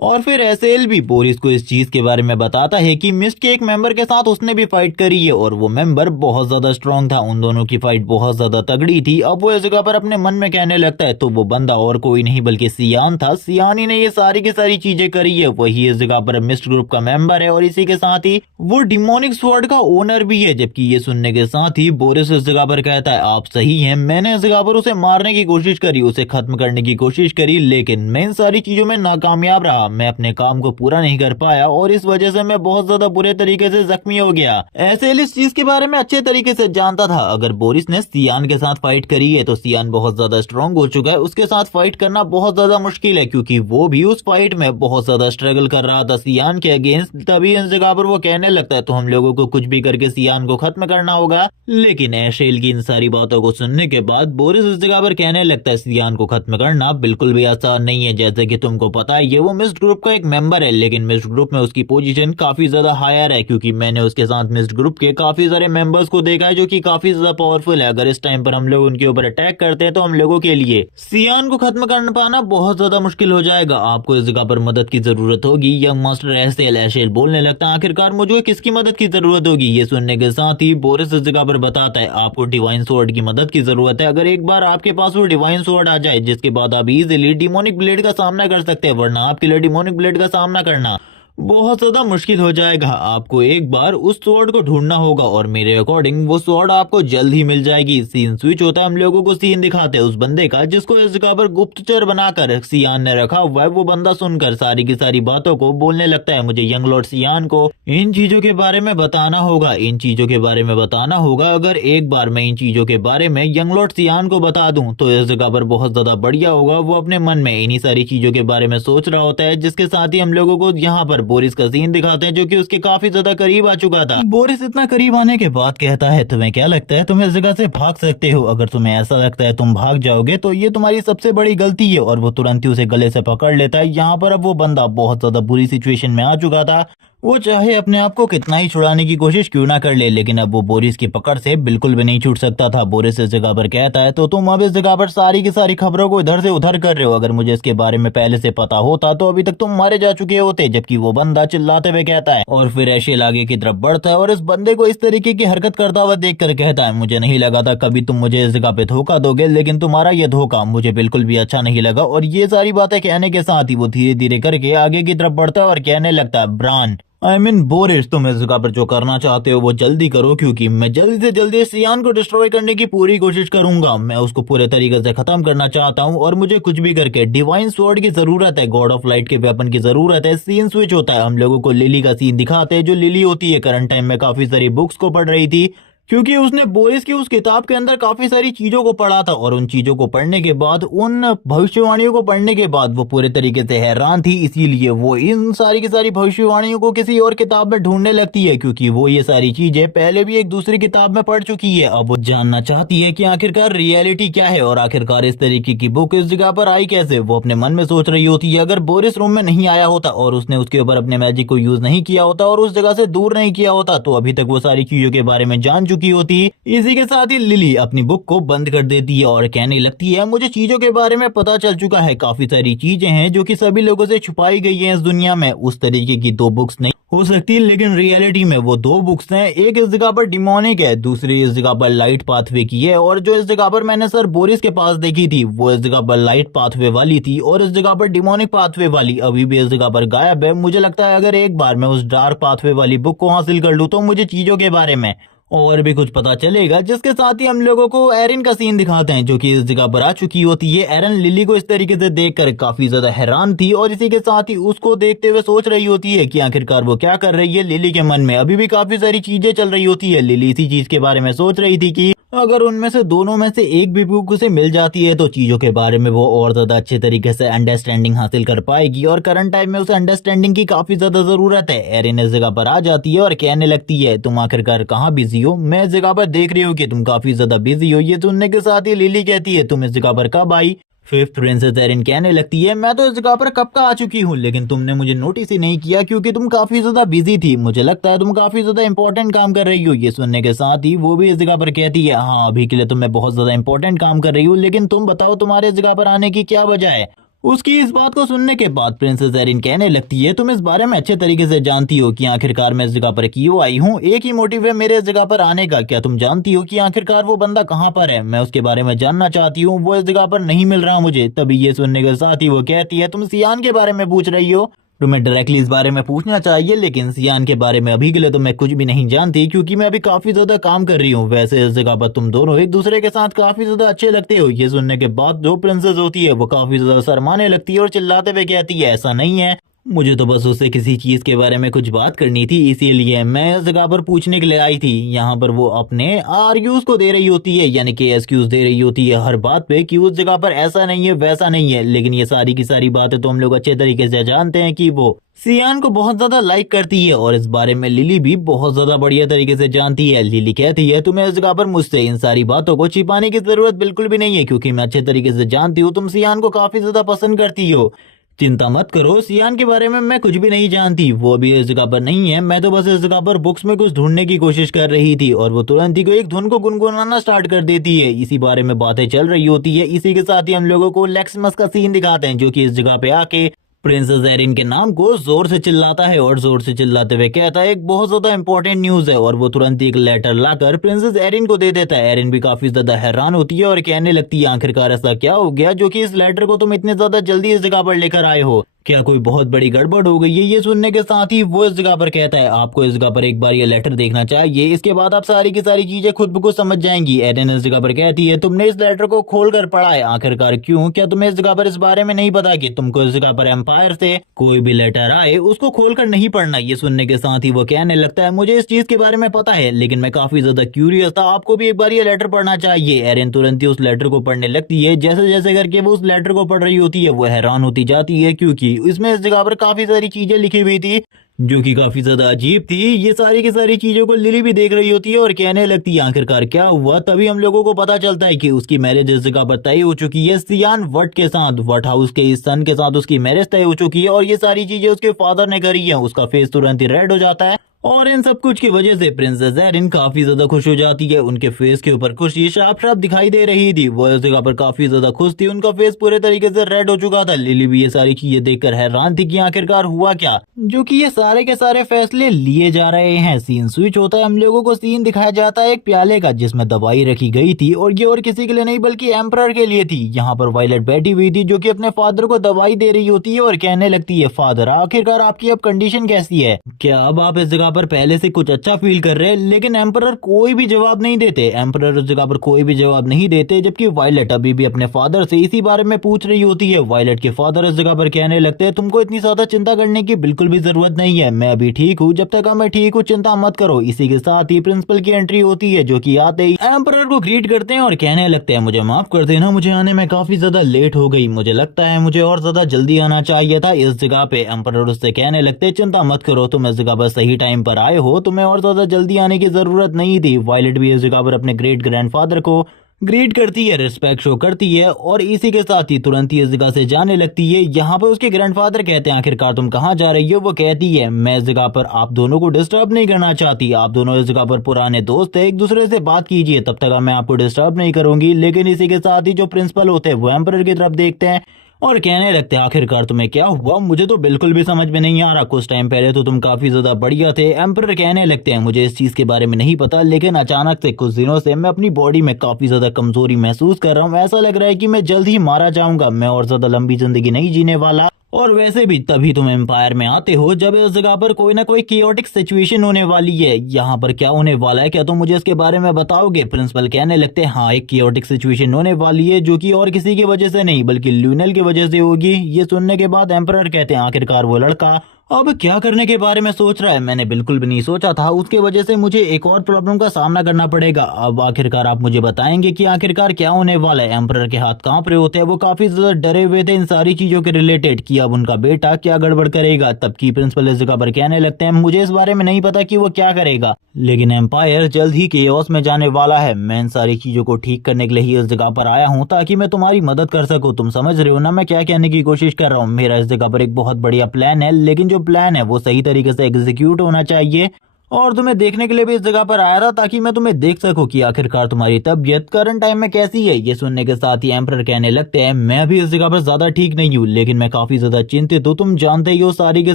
और फिर एसेल भी बोरिस को इस चीज के बारे में बताता है कि मिस्ट के एक मेंबर के साथ उसने भी फाइट करी है और वो मेंबर बहुत ज्यादा स्ट्रांग था। उन दोनों की फाइट बहुत ज्यादा तगड़ी थी। अब वो इस जगह पर अपने मन में कहने लगता है तो वो बंदा और कोई नहीं बल्कि सियान था। सियान ही ने ये सारी की सारी चीजें करी है। वही इस जगह पर मिस्ट ग्रुप का मेंबर है और इसी के साथ ही वो डिमोनिक स्वॉर्ड का ओनर भी है। जबकि ये सुनने के साथ ही बोरिस इस जगह पर कहता है आप सही हैं, मैंने इस जगह पर उसे मारने की कोशिश करी, उसे खत्म करने की कोशिश करी, लेकिन मैं इन सारी चीजों में नाकामयाब रहा। मैं अपने काम को पूरा नहीं कर पाया और इस वजह से मैं बहुत ज्यादा बुरे तरीके से जख्मी हो गया। ऐसे इस चीज के बारे में अच्छे तरीके से जानता था। अगर बोरिस ने सियान के साथ फाइट करी है तो सियान बहुत ज्यादा स्ट्रांग हो चुका है, उसके साथ फाइट करना बहुत ज्यादा मुश्किल है क्योंकि वो भी उस फाइट में बहुत ज्यादा स्ट्रगल कर रहा था सियान के अगेंस्ट। तभी इस जगह पर वो कहने लगता है तो हम लोगों को कुछ भी करके सियान को खत्म करना होगा। लेकिन एशेल की इन सारी बातों को सुनने के बाद बोरिस इस जगह पर कहने लगता है सियान को खत्म करना बिल्कुल भी आसान नहीं है। जैसे कि तुमको पता है ये वो मिस्ट ग्रुप का एक मेंबर है, लेकिन मिस्ट ग्रुप में उसकी पोजीशन काफी ज्यादा हायर है क्योंकि मैंने उसके साथ मिस्ट ग्रुप के काफी सारे मेंबर्स को देखा है जो कि काफी ज्यादा पावरफुल है। अगर इस टाइम पर हम लोग उनके ऊपर अटैक करते हैं तो हम लोगों के लिए सियान को खत्म कर पाना बहुत ज्यादा मुश्किल हो जाएगा। आपको इस जगह पर मदद की जरूरत होगी। यंग मास्टर एशेल बोलने लगता है आखिरकार मुझे किसकी मदद की जरूरत होगी। ये सुनने के साथ ही बोरिस इस जगह पर बताता है आपको डिवाइन स्वॉर्ड की मदद की जरूरत है। अगर एक बार आपके पास वो डिवाइन स्वॉर्ड आ जाए जिसके बाद आप इजीली डिमोनिक ब्लेड का सामना कर सकते हैं, वरना आपके लिए डिमोनिक ब्लेड का सामना करना बहुत ज्यादा मुश्किल हो जाएगा। आपको एक बार उस स्वॉर्ड को ढूंढना होगा और मेरे अकॉर्डिंग वो स्वॉर्ड आपको जल्द ही मिल जाएगी। सीन स्विच होता है, हम लोगों को सीन दिखाते हैं उस बंदे का जिसको इस जगह पर गुप्तचर बनाकर सियान ने रखा हुआ है। वो बंदा सुनकर सारी की सारी बातों को बोलने लगता है मुझे यंग लॉर्ड सियान को इन चीजों के बारे में बताना होगा, इन चीजों के बारे में बताना होगा। अगर एक बार मैं इन चीजों के बारे में यंग लॉर्ड सियान को बता दूं तो इस जगह पर बहुत ज्यादा बढ़िया होगा। वो अपने मन में इन्हीं सारी चीजों के बारे में सोच रहा होता है जिसके साथ ही हम लोगों को यहाँ पर बोरिस का सीन दिखाते हैं जो कि उसके काफी ज्यादा करीब आ चुका था। बोरिस इतना करीब आने के बाद कहता है तुम्हें क्या लगता है तुम इस जगह से भाग सकते हो? अगर तुम्हें ऐसा लगता है तुम भाग जाओगे तो ये तुम्हारी सबसे बड़ी गलती है। और वो तुरंत ही उसे गले से पकड़ लेता है। यहाँ पर अब वो बंदा बहुत ज्यादा बुरी सिचुएशन में आ चुका था। वो चाहे अपने आप को कितना ही छुड़ाने की कोशिश क्यों ना कर ले, लेकिन अब वो बोरिस की पकड़ से बिल्कुल भी नहीं छूट सकता था। बोरिस इस जगह पर कहता है तो तुम अब इस जगह पर सारी की सारी खबरों को इधर से उधर कर रहे हो। अगर मुझे इसके बारे में पहले से पता होता तो अभी तक तुम मारे जा चुके होते। जबकि वो बंदा चिल्लाते हुए कहता है और फिर एशेल आगे की तरफ बढ़ता है और इस बंदे को इस तरीके की हरकत करता हुआ देख कर कहता है मुझे नहीं लगा था कभी तुम मुझे इस जगह पे धोखा दोगे, लेकिन तुम्हारा ये धोखा मुझे बिल्कुल भी अच्छा नहीं लगा। और ये सारी बातें कहने के साथ ही वो धीरे धीरे करके आगे की तरफ बढ़ता है और कहने लगता है ब्रान बोरिस तुम इस जगह पर जो करना चाहते हो वो जल्दी करो क्योंकि मैं जल्दी से जल्दी सियान को डिस्ट्रॉय करने की पूरी कोशिश करूंगा। मैं उसको पूरे तरीके से खत्म करना चाहता हूं और मुझे कुछ भी करके डिवाइन स्वॉर्ड की जरूरत है, गॉड ऑफ लाइट के वेपन की जरूरत है। सीन स्विच होता है, हम लोगों को लिली का सीन दिखाते हैं। जो लिली होती है करंट टाइम में काफी सारी बुक्स को पढ़ रही थी क्योंकि उसने बोरिस की उस किताब के अंदर काफी सारी चीजों को पढ़ा था और उन चीजों को पढ़ने के बाद, उन भविष्यवाणियों को पढ़ने के बाद वो पूरे तरीके से हैरान थी। इसीलिए वो इन सारी की सारी भविष्यवाणियों को किसी और किताब में ढूंढने लगती है क्योंकि वो ये सारी चीजें पहले भी एक दूसरी किताब में पढ़ चुकी है। अब वो जानना चाहती है कि आखिरकार रियलिटी क्या है और आखिरकार इस तरीके की बुक इस जगह पर आई कैसे। वो अपने मन में सोच रही होती है अगर बोरिस रूम में नहीं आया होता और उसने उसके ऊपर अपने मैजिक को यूज नहीं किया होता और उस जगह से दूर नहीं किया होता तो अभी तक वो सारी चीजों के बारे में जान चुकी होती। इसी के साथ ही लिली अपनी बुक को बंद कर देती है और कहने लगती है मुझे चीजों के बारे में पता चल चुका है, काफी सारी चीजें हैं जो कि सभी लोगों से छुपाई गई हैं इस दुनिया में। उस तरीके की दो बुक्स नहीं हो सकती, लेकिन रियलिटी में वो दो बुक्स हैं। एक इस जगह पर डिमोनिक है, दूसरी इस जगह पर लाइट पाथवे की है। और जो इस जगह पर मैंने सर बोरिस के पास देखी थी वो इस जगह पर लाइट पाथवे वाली थी और इस जगह पर डिमोनिक पाथवे वाली अभी भी इस जगह पर गायब है। मुझे लगता है अगर एक बार मैं उस डार्क पाथवे वाली बुक को हासिल कर लूं तो मुझे चीजों के बारे में और भी कुछ पता चलेगा। जिसके साथ ही हम लोगों को एरिन का सीन दिखाते हैं जो कि इस जगह पर आ चुकी होती है। एरिन लिली को इस तरीके से देखकर काफी ज्यादा हैरान थी और इसी के साथ ही उसको देखते हुए सोच रही होती है कि आखिरकार वो क्या कर रही है। लिली के मन में अभी भी काफी सारी चीजें चल रही होती है। लिली इसी चीज के बारे में सोच रही थी कि अगर उनमें से दोनों में से एक भी बुक उसे मिल जाती है तो चीजों के बारे में वो और ज्यादा अच्छे तरीके से अंडरस्टैंडिंग हासिल कर पाएगी और करंट टाइम में उसे अंडरस्टैंडिंग की काफी ज्यादा जरूरत है। एरिन इस जगह पर आ जाती है और कहने लगती है तुम आखिरकार कहाँ बिजी हो, मैं इस जगह पर देख रही हूँ कि तुम काफी ज्यादा बिजी हो। ये सुनने के साथ ही लिली कहती है तुम इस जगह पर कब आई? फिफ्थ प्रिंसेस एरिन कहने लगती है मैं तो इस जगह पर कब का आ चुकी हूँ, लेकिन तुमने मुझे नोटिस ही नहीं किया क्योंकि तुम काफी ज्यादा बिजी थी। मुझे लगता है तुम काफी ज्यादा इंपॉर्टेंट काम कर रही हो। ये सुनने के साथ ही वो भी इस जगह पर कहती है हाँ अभी के लिए तो मैं बहुत ज्यादा इंपॉर्टेंट काम कर रही हूँ, लेकिन तुम बताओ तुम्हारे इस जगह पर आने की क्या वजह है? उसकी इस बात को सुनने के बाद प्रिंसेस एरिन कहने लगती है, तुम इस बारे में अच्छे तरीके से जानती हो कि आखिरकार मैं इस जगह पर क्यों आई हूँ। एक ही मोटिव है मेरे इस जगह पर आने का। क्या तुम जानती हो कि आखिरकार वो बंदा कहाँ पर है? मैं उसके बारे में जानना चाहती हूँ। वो इस जगह पर नहीं मिल रहा मुझे। तभी ये सुनने के साथ ही वो कहती है, तुम सियान के बारे में पूछ रही हो? तुम्हें डायरेक्टली इस बारे में पूछना चाहिए, लेकिन सियान के बारे में अभी के लिए तो मैं कुछ भी नहीं जानती, क्योंकि मैं अभी काफी ज्यादा काम कर रही हूँ। वैसे इस जगह पर तुम दोनों एक दूसरे के साथ काफी ज्यादा अच्छे लगते हो। ये सुनने के बाद जो प्रिंसेस होती है वो काफी ज्यादा शर्माने लगती है और चिल्लाते हुए कहती है, ऐसा नहीं है, मुझे तो बस उससे किसी चीज के बारे में कुछ बात करनी थी, इसीलिए मैं इस जगह पर पूछने के लिए आई थी। यहाँ पर वो अपने आर्ग्यूज को दे रही होती है, यानी कि एक्सक्यूज दे रही होती है हर बात पे कि उस जगह पर ऐसा नहीं है वैसा नहीं है। लेकिन ये सारी की सारी बातें तो हम लोग अच्छे तरीके से जानते हैं कि वो सियान को बहुत ज्यादा लाइक करती है, और इस बारे में लिली भी बहुत ज्यादा बढ़िया तरीके से जानती है। लिली कहती है, तुम्हें इस जगह पर मुझसे इन सारी बातों को छिपाने की जरूरत बिल्कुल भी नहीं है, क्योंकि मैं अच्छे तरीके से जानती हूँ तुम सियान को काफी ज्यादा पसंद करती हो। चिंता मत करो, सियान के बारे में मैं कुछ भी नहीं जानती। वो भी इस जगह पर नहीं है। मैं तो बस इस जगह पर बुक्स में कुछ ढूंढने की कोशिश कर रही थी, और वो तुरंत ही को एक धुन को गुनगुनाना स्टार्ट कर देती है। इसी बारे में बातें चल रही होती है। इसी के साथ ही हम लोगों को लेक्समस का सीन दिखाते हैं, जो कि इस जगह पे आके प्रिंसेस एरिन के नाम को जोर से चिल्लाता है, और जोर से चिल्लाते हुए कहता है, एक बहुत ज्यादा इंपॉर्टेंट न्यूज है। और वो तुरंत एक लेटर लाकर प्रिंसेस एरिन को दे देता है। एरिन भी काफी ज्यादा हैरान होती है और कहने लगती है, आखिरकार ऐसा क्या हो गया जो कि इस लेटर को तुम इतने ज्यादा जल्दी इस जगह पर लेकर आए हो? क्या कोई बहुत बड़ी गड़बड़ हो गई है? ये सुनने के साथ ही वो इस जगह पर कहता है, आपको इस जगह पर एक बार ये लेटर देखना चाहिए, इसके बाद आप सारी की सारी चीजें खुद ब खुद समझ जाएंगी। एरिन इस जगह पर कहती है, तुमने इस लेटर को खोल कर पढ़ा है? आखिरकार क्यों? क्या तुम्हें इस जगह पर इस बारे में नहीं पता कि तुमको इस जगह पर एम्पायर से कोई भी लेटर आए उसको खोलकर नहीं पढ़ना? ये सुनने के साथ ही वो कहने लगता है, मुझे इस चीज के बारे में पता है, लेकिन मैं काफी ज्यादा क्यूरियस था, आपको भी एक बार ये लेटर पढ़ना चाहिए। एरिन तुरंत ही उस लेटर को पढ़ने लगती है। जैसे जैसे करके वो उस लेटर को पढ़ रही होती है, वो हैरान होती जाती है, क्योंकि इसमें इस जगह पर काफी सारी चीजें लिखी हुई थी जो कि काफी ज्यादा अजीब थी। ये सारी की सारी चीजों को लिली भी देख रही होती है और कहने लगती है, आखिरकार क्या हुआ? तभी हम लोगों को पता चलता है कि उसकी मैरिज इस जगह पर तय हो चुकी है सियान वट के साथ। वट हाउस के इस सन के साथ उसकी मैरिज तय हो चुकी है, और ये सारी चीजें उसके फादर ने करी है। उसका फेस तुरंत ही रेड हो जाता है, और इन सब कुछ की वजह से प्रिंसेस एरिन काफी ज्यादा खुश हो जाती है। उनके फेस के ऊपर खुशी साफ साफ दिखाई दे रही थी। वो इस जगह पर काफी ज्यादा खुश थी, उनका फेस पूरे तरीके से रेड हो चुका था। लिली भी ये सारी चीजें देखकर हैरान थी कि आखिरकार हुआ क्या, जो कि ये सारे के सारे फैसले लिए जा रहे हैं। सीन स्विच होता है, हम लोगों को सीन दिखाया जाता है एक प्याले का, जिसमें दवाई रखी गई थी, और ये और किसी के लिए नहीं बल्कि एम्परर के लिए थी। यहाँ पर वायलेट बैठी हुई थी, जो कि अपने फादर को दवाई दे रही होती है और कहने लगती है, फादर आखिरकार आपकी अब कंडीशन कैसी है? क्या अब आप इस जगह पर पहले से कुछ अच्छा फील कर रहे हैं? लेकिन एम्परर कोई भी जवाब नहीं देते। एम्परर उस जगह पर कोई भी जवाब नहीं देते, जबकि वायलेट अभी भी अपने फादर से इसी बारे में पूछ रही होती है। वायलेट के फादर इस जगह पर कहने लगते हैं, तुमको इतनी ज्यादा चिंता करने की बिल्कुल भी जरूरत नहीं है, मैं अभी ठीक हूँ, जब तक मैं ठीक हूँ चिंता मत करो। इसी के साथ ही प्रिंसिपल की एंट्री होती है, जो कि आते ही एम्परर को ग्रीट करते हैं और कहने लगते हैं, मुझे माफ कर देना, मुझे आने में काफी ज्यादा लेट हो गई, मुझे लगता है मुझे और ज्यादा जल्दी आना चाहिए था इस जगह पे। एम्परर उससे कहने लगते हैं, चिंता मत करो, तुम इस जगह पर सही टाइम पर आए हो, तुम्हें और ज्यादा जल्दी आने की जरूरत नहीं थी। वायलेट भी इस जगह पर अपने ग्रेट ग्रैंडफादर को ग्रीट करती है, रिस्पेक्ट शो करती है, और इसी के साथ ही तुरंत ही इस जगह से जाने लगती है। यहाँ पर उसके ग्रैंडफादर कहते हैं, आखिरकार तुम कहाँ जा रही हो? वो कहती है, मैं इस जगह पर आप दोनों को डिस्टर्ब नहीं करना चाहती, आप दोनों इस जगह पर पुराने दोस्त है, एक दूसरे से बात कीजिए, तब तक मैं आपको डिस्टर्ब नहीं करूंगी। लेकिन इसी के साथ ही जो प्रिंसिपल होते हैं वो एम्परर की तरफ देखते हैं और कहने लगते हैं, आखिरकार तुम्हें क्या हुआ? मुझे तो बिल्कुल भी समझ में नहीं आ रहा, कुछ टाइम पहले तो तुम काफी ज्यादा बढ़िया थे। एम्परर कहने लगते हैं, मुझे इस चीज के बारे में नहीं पता, लेकिन अचानक से कुछ दिनों से मैं अपनी बॉडी में काफी ज्यादा कमजोरी महसूस कर रहा हूँ, ऐसा लग रहा है कि मैं जल्द ही मारा जाऊंगा, मैं और ज्यादा लंबी जिंदगी नहीं जीने वाला। और वैसे भी तभी तुम एम्पायर में आते हो जब इस जगह पर कोई ना कोई कियोटिक सिचुएशन होने वाली है। यहाँ पर क्या होने वाला है, क्या तुम मुझे इसके बारे में बताओगे? प्रिंसिपल कहने लगते हैं, हाँ एक कियोटिक सिचुएशन होने वाली है, जो कि और किसी की वजह से नहीं बल्कि ल्यूनल की वजह से होगी। ये सुनने के बाद एम्परर कहते हैं, आखिरकार वो लड़का अब क्या करने के बारे में सोच रहा है? मैंने बिल्कुल भी नहीं सोचा था, उसके वजह से मुझे एक और प्रॉब्लम का सामना करना पड़ेगा। अब आखिरकार आप मुझे बताएंगे कि आखिरकार क्या होने वाला है? एम्परर के हाथ कांप रहे होते हैं, वो काफी ज्यादा डरे हुए थे इन सारी चीजों के रिलेटेड कि अब उनका बेटा क्या गड़बड़ करेगा। तब की प्रिंसिपल इस जगह पर कहने लगते हैं, मुझे इस बारे में नहीं पता कि वो क्या करेगा, लेकिन एम्पायर जल्द ही केओस में जाने वाला है। मैं इन सारी चीजों को ठीक करने के लिए ही इस जगह पर आया हूँ, ताकि मैं तुम्हारी मदद कर सकूँ। तुम समझ रहे हो ना मैं क्या कहने की कोशिश कर रहा हूँ? मेरा इस जगह पर एक बहुत बढ़िया प्लान है, लेकिन जो प्लान है वो सही तरीके से एग्जीक्यूट होना चाहिए, और तुम्हें देखने के लिए भी इस जगह पर आया था ताकि मैं तुम्हें देख सकूं कि आखिरकार तुम्हारी तबीयत करंट टाइम में कैसी है। ये सुनने के साथ ही एम्परर कहने लगते हैं, मैं भी इस जगह पर ज्यादा ठीक नहीं हूँ, लेकिन मैं काफी ज्यादा चिंतित हूँ। तुम जानते ही हो सारी की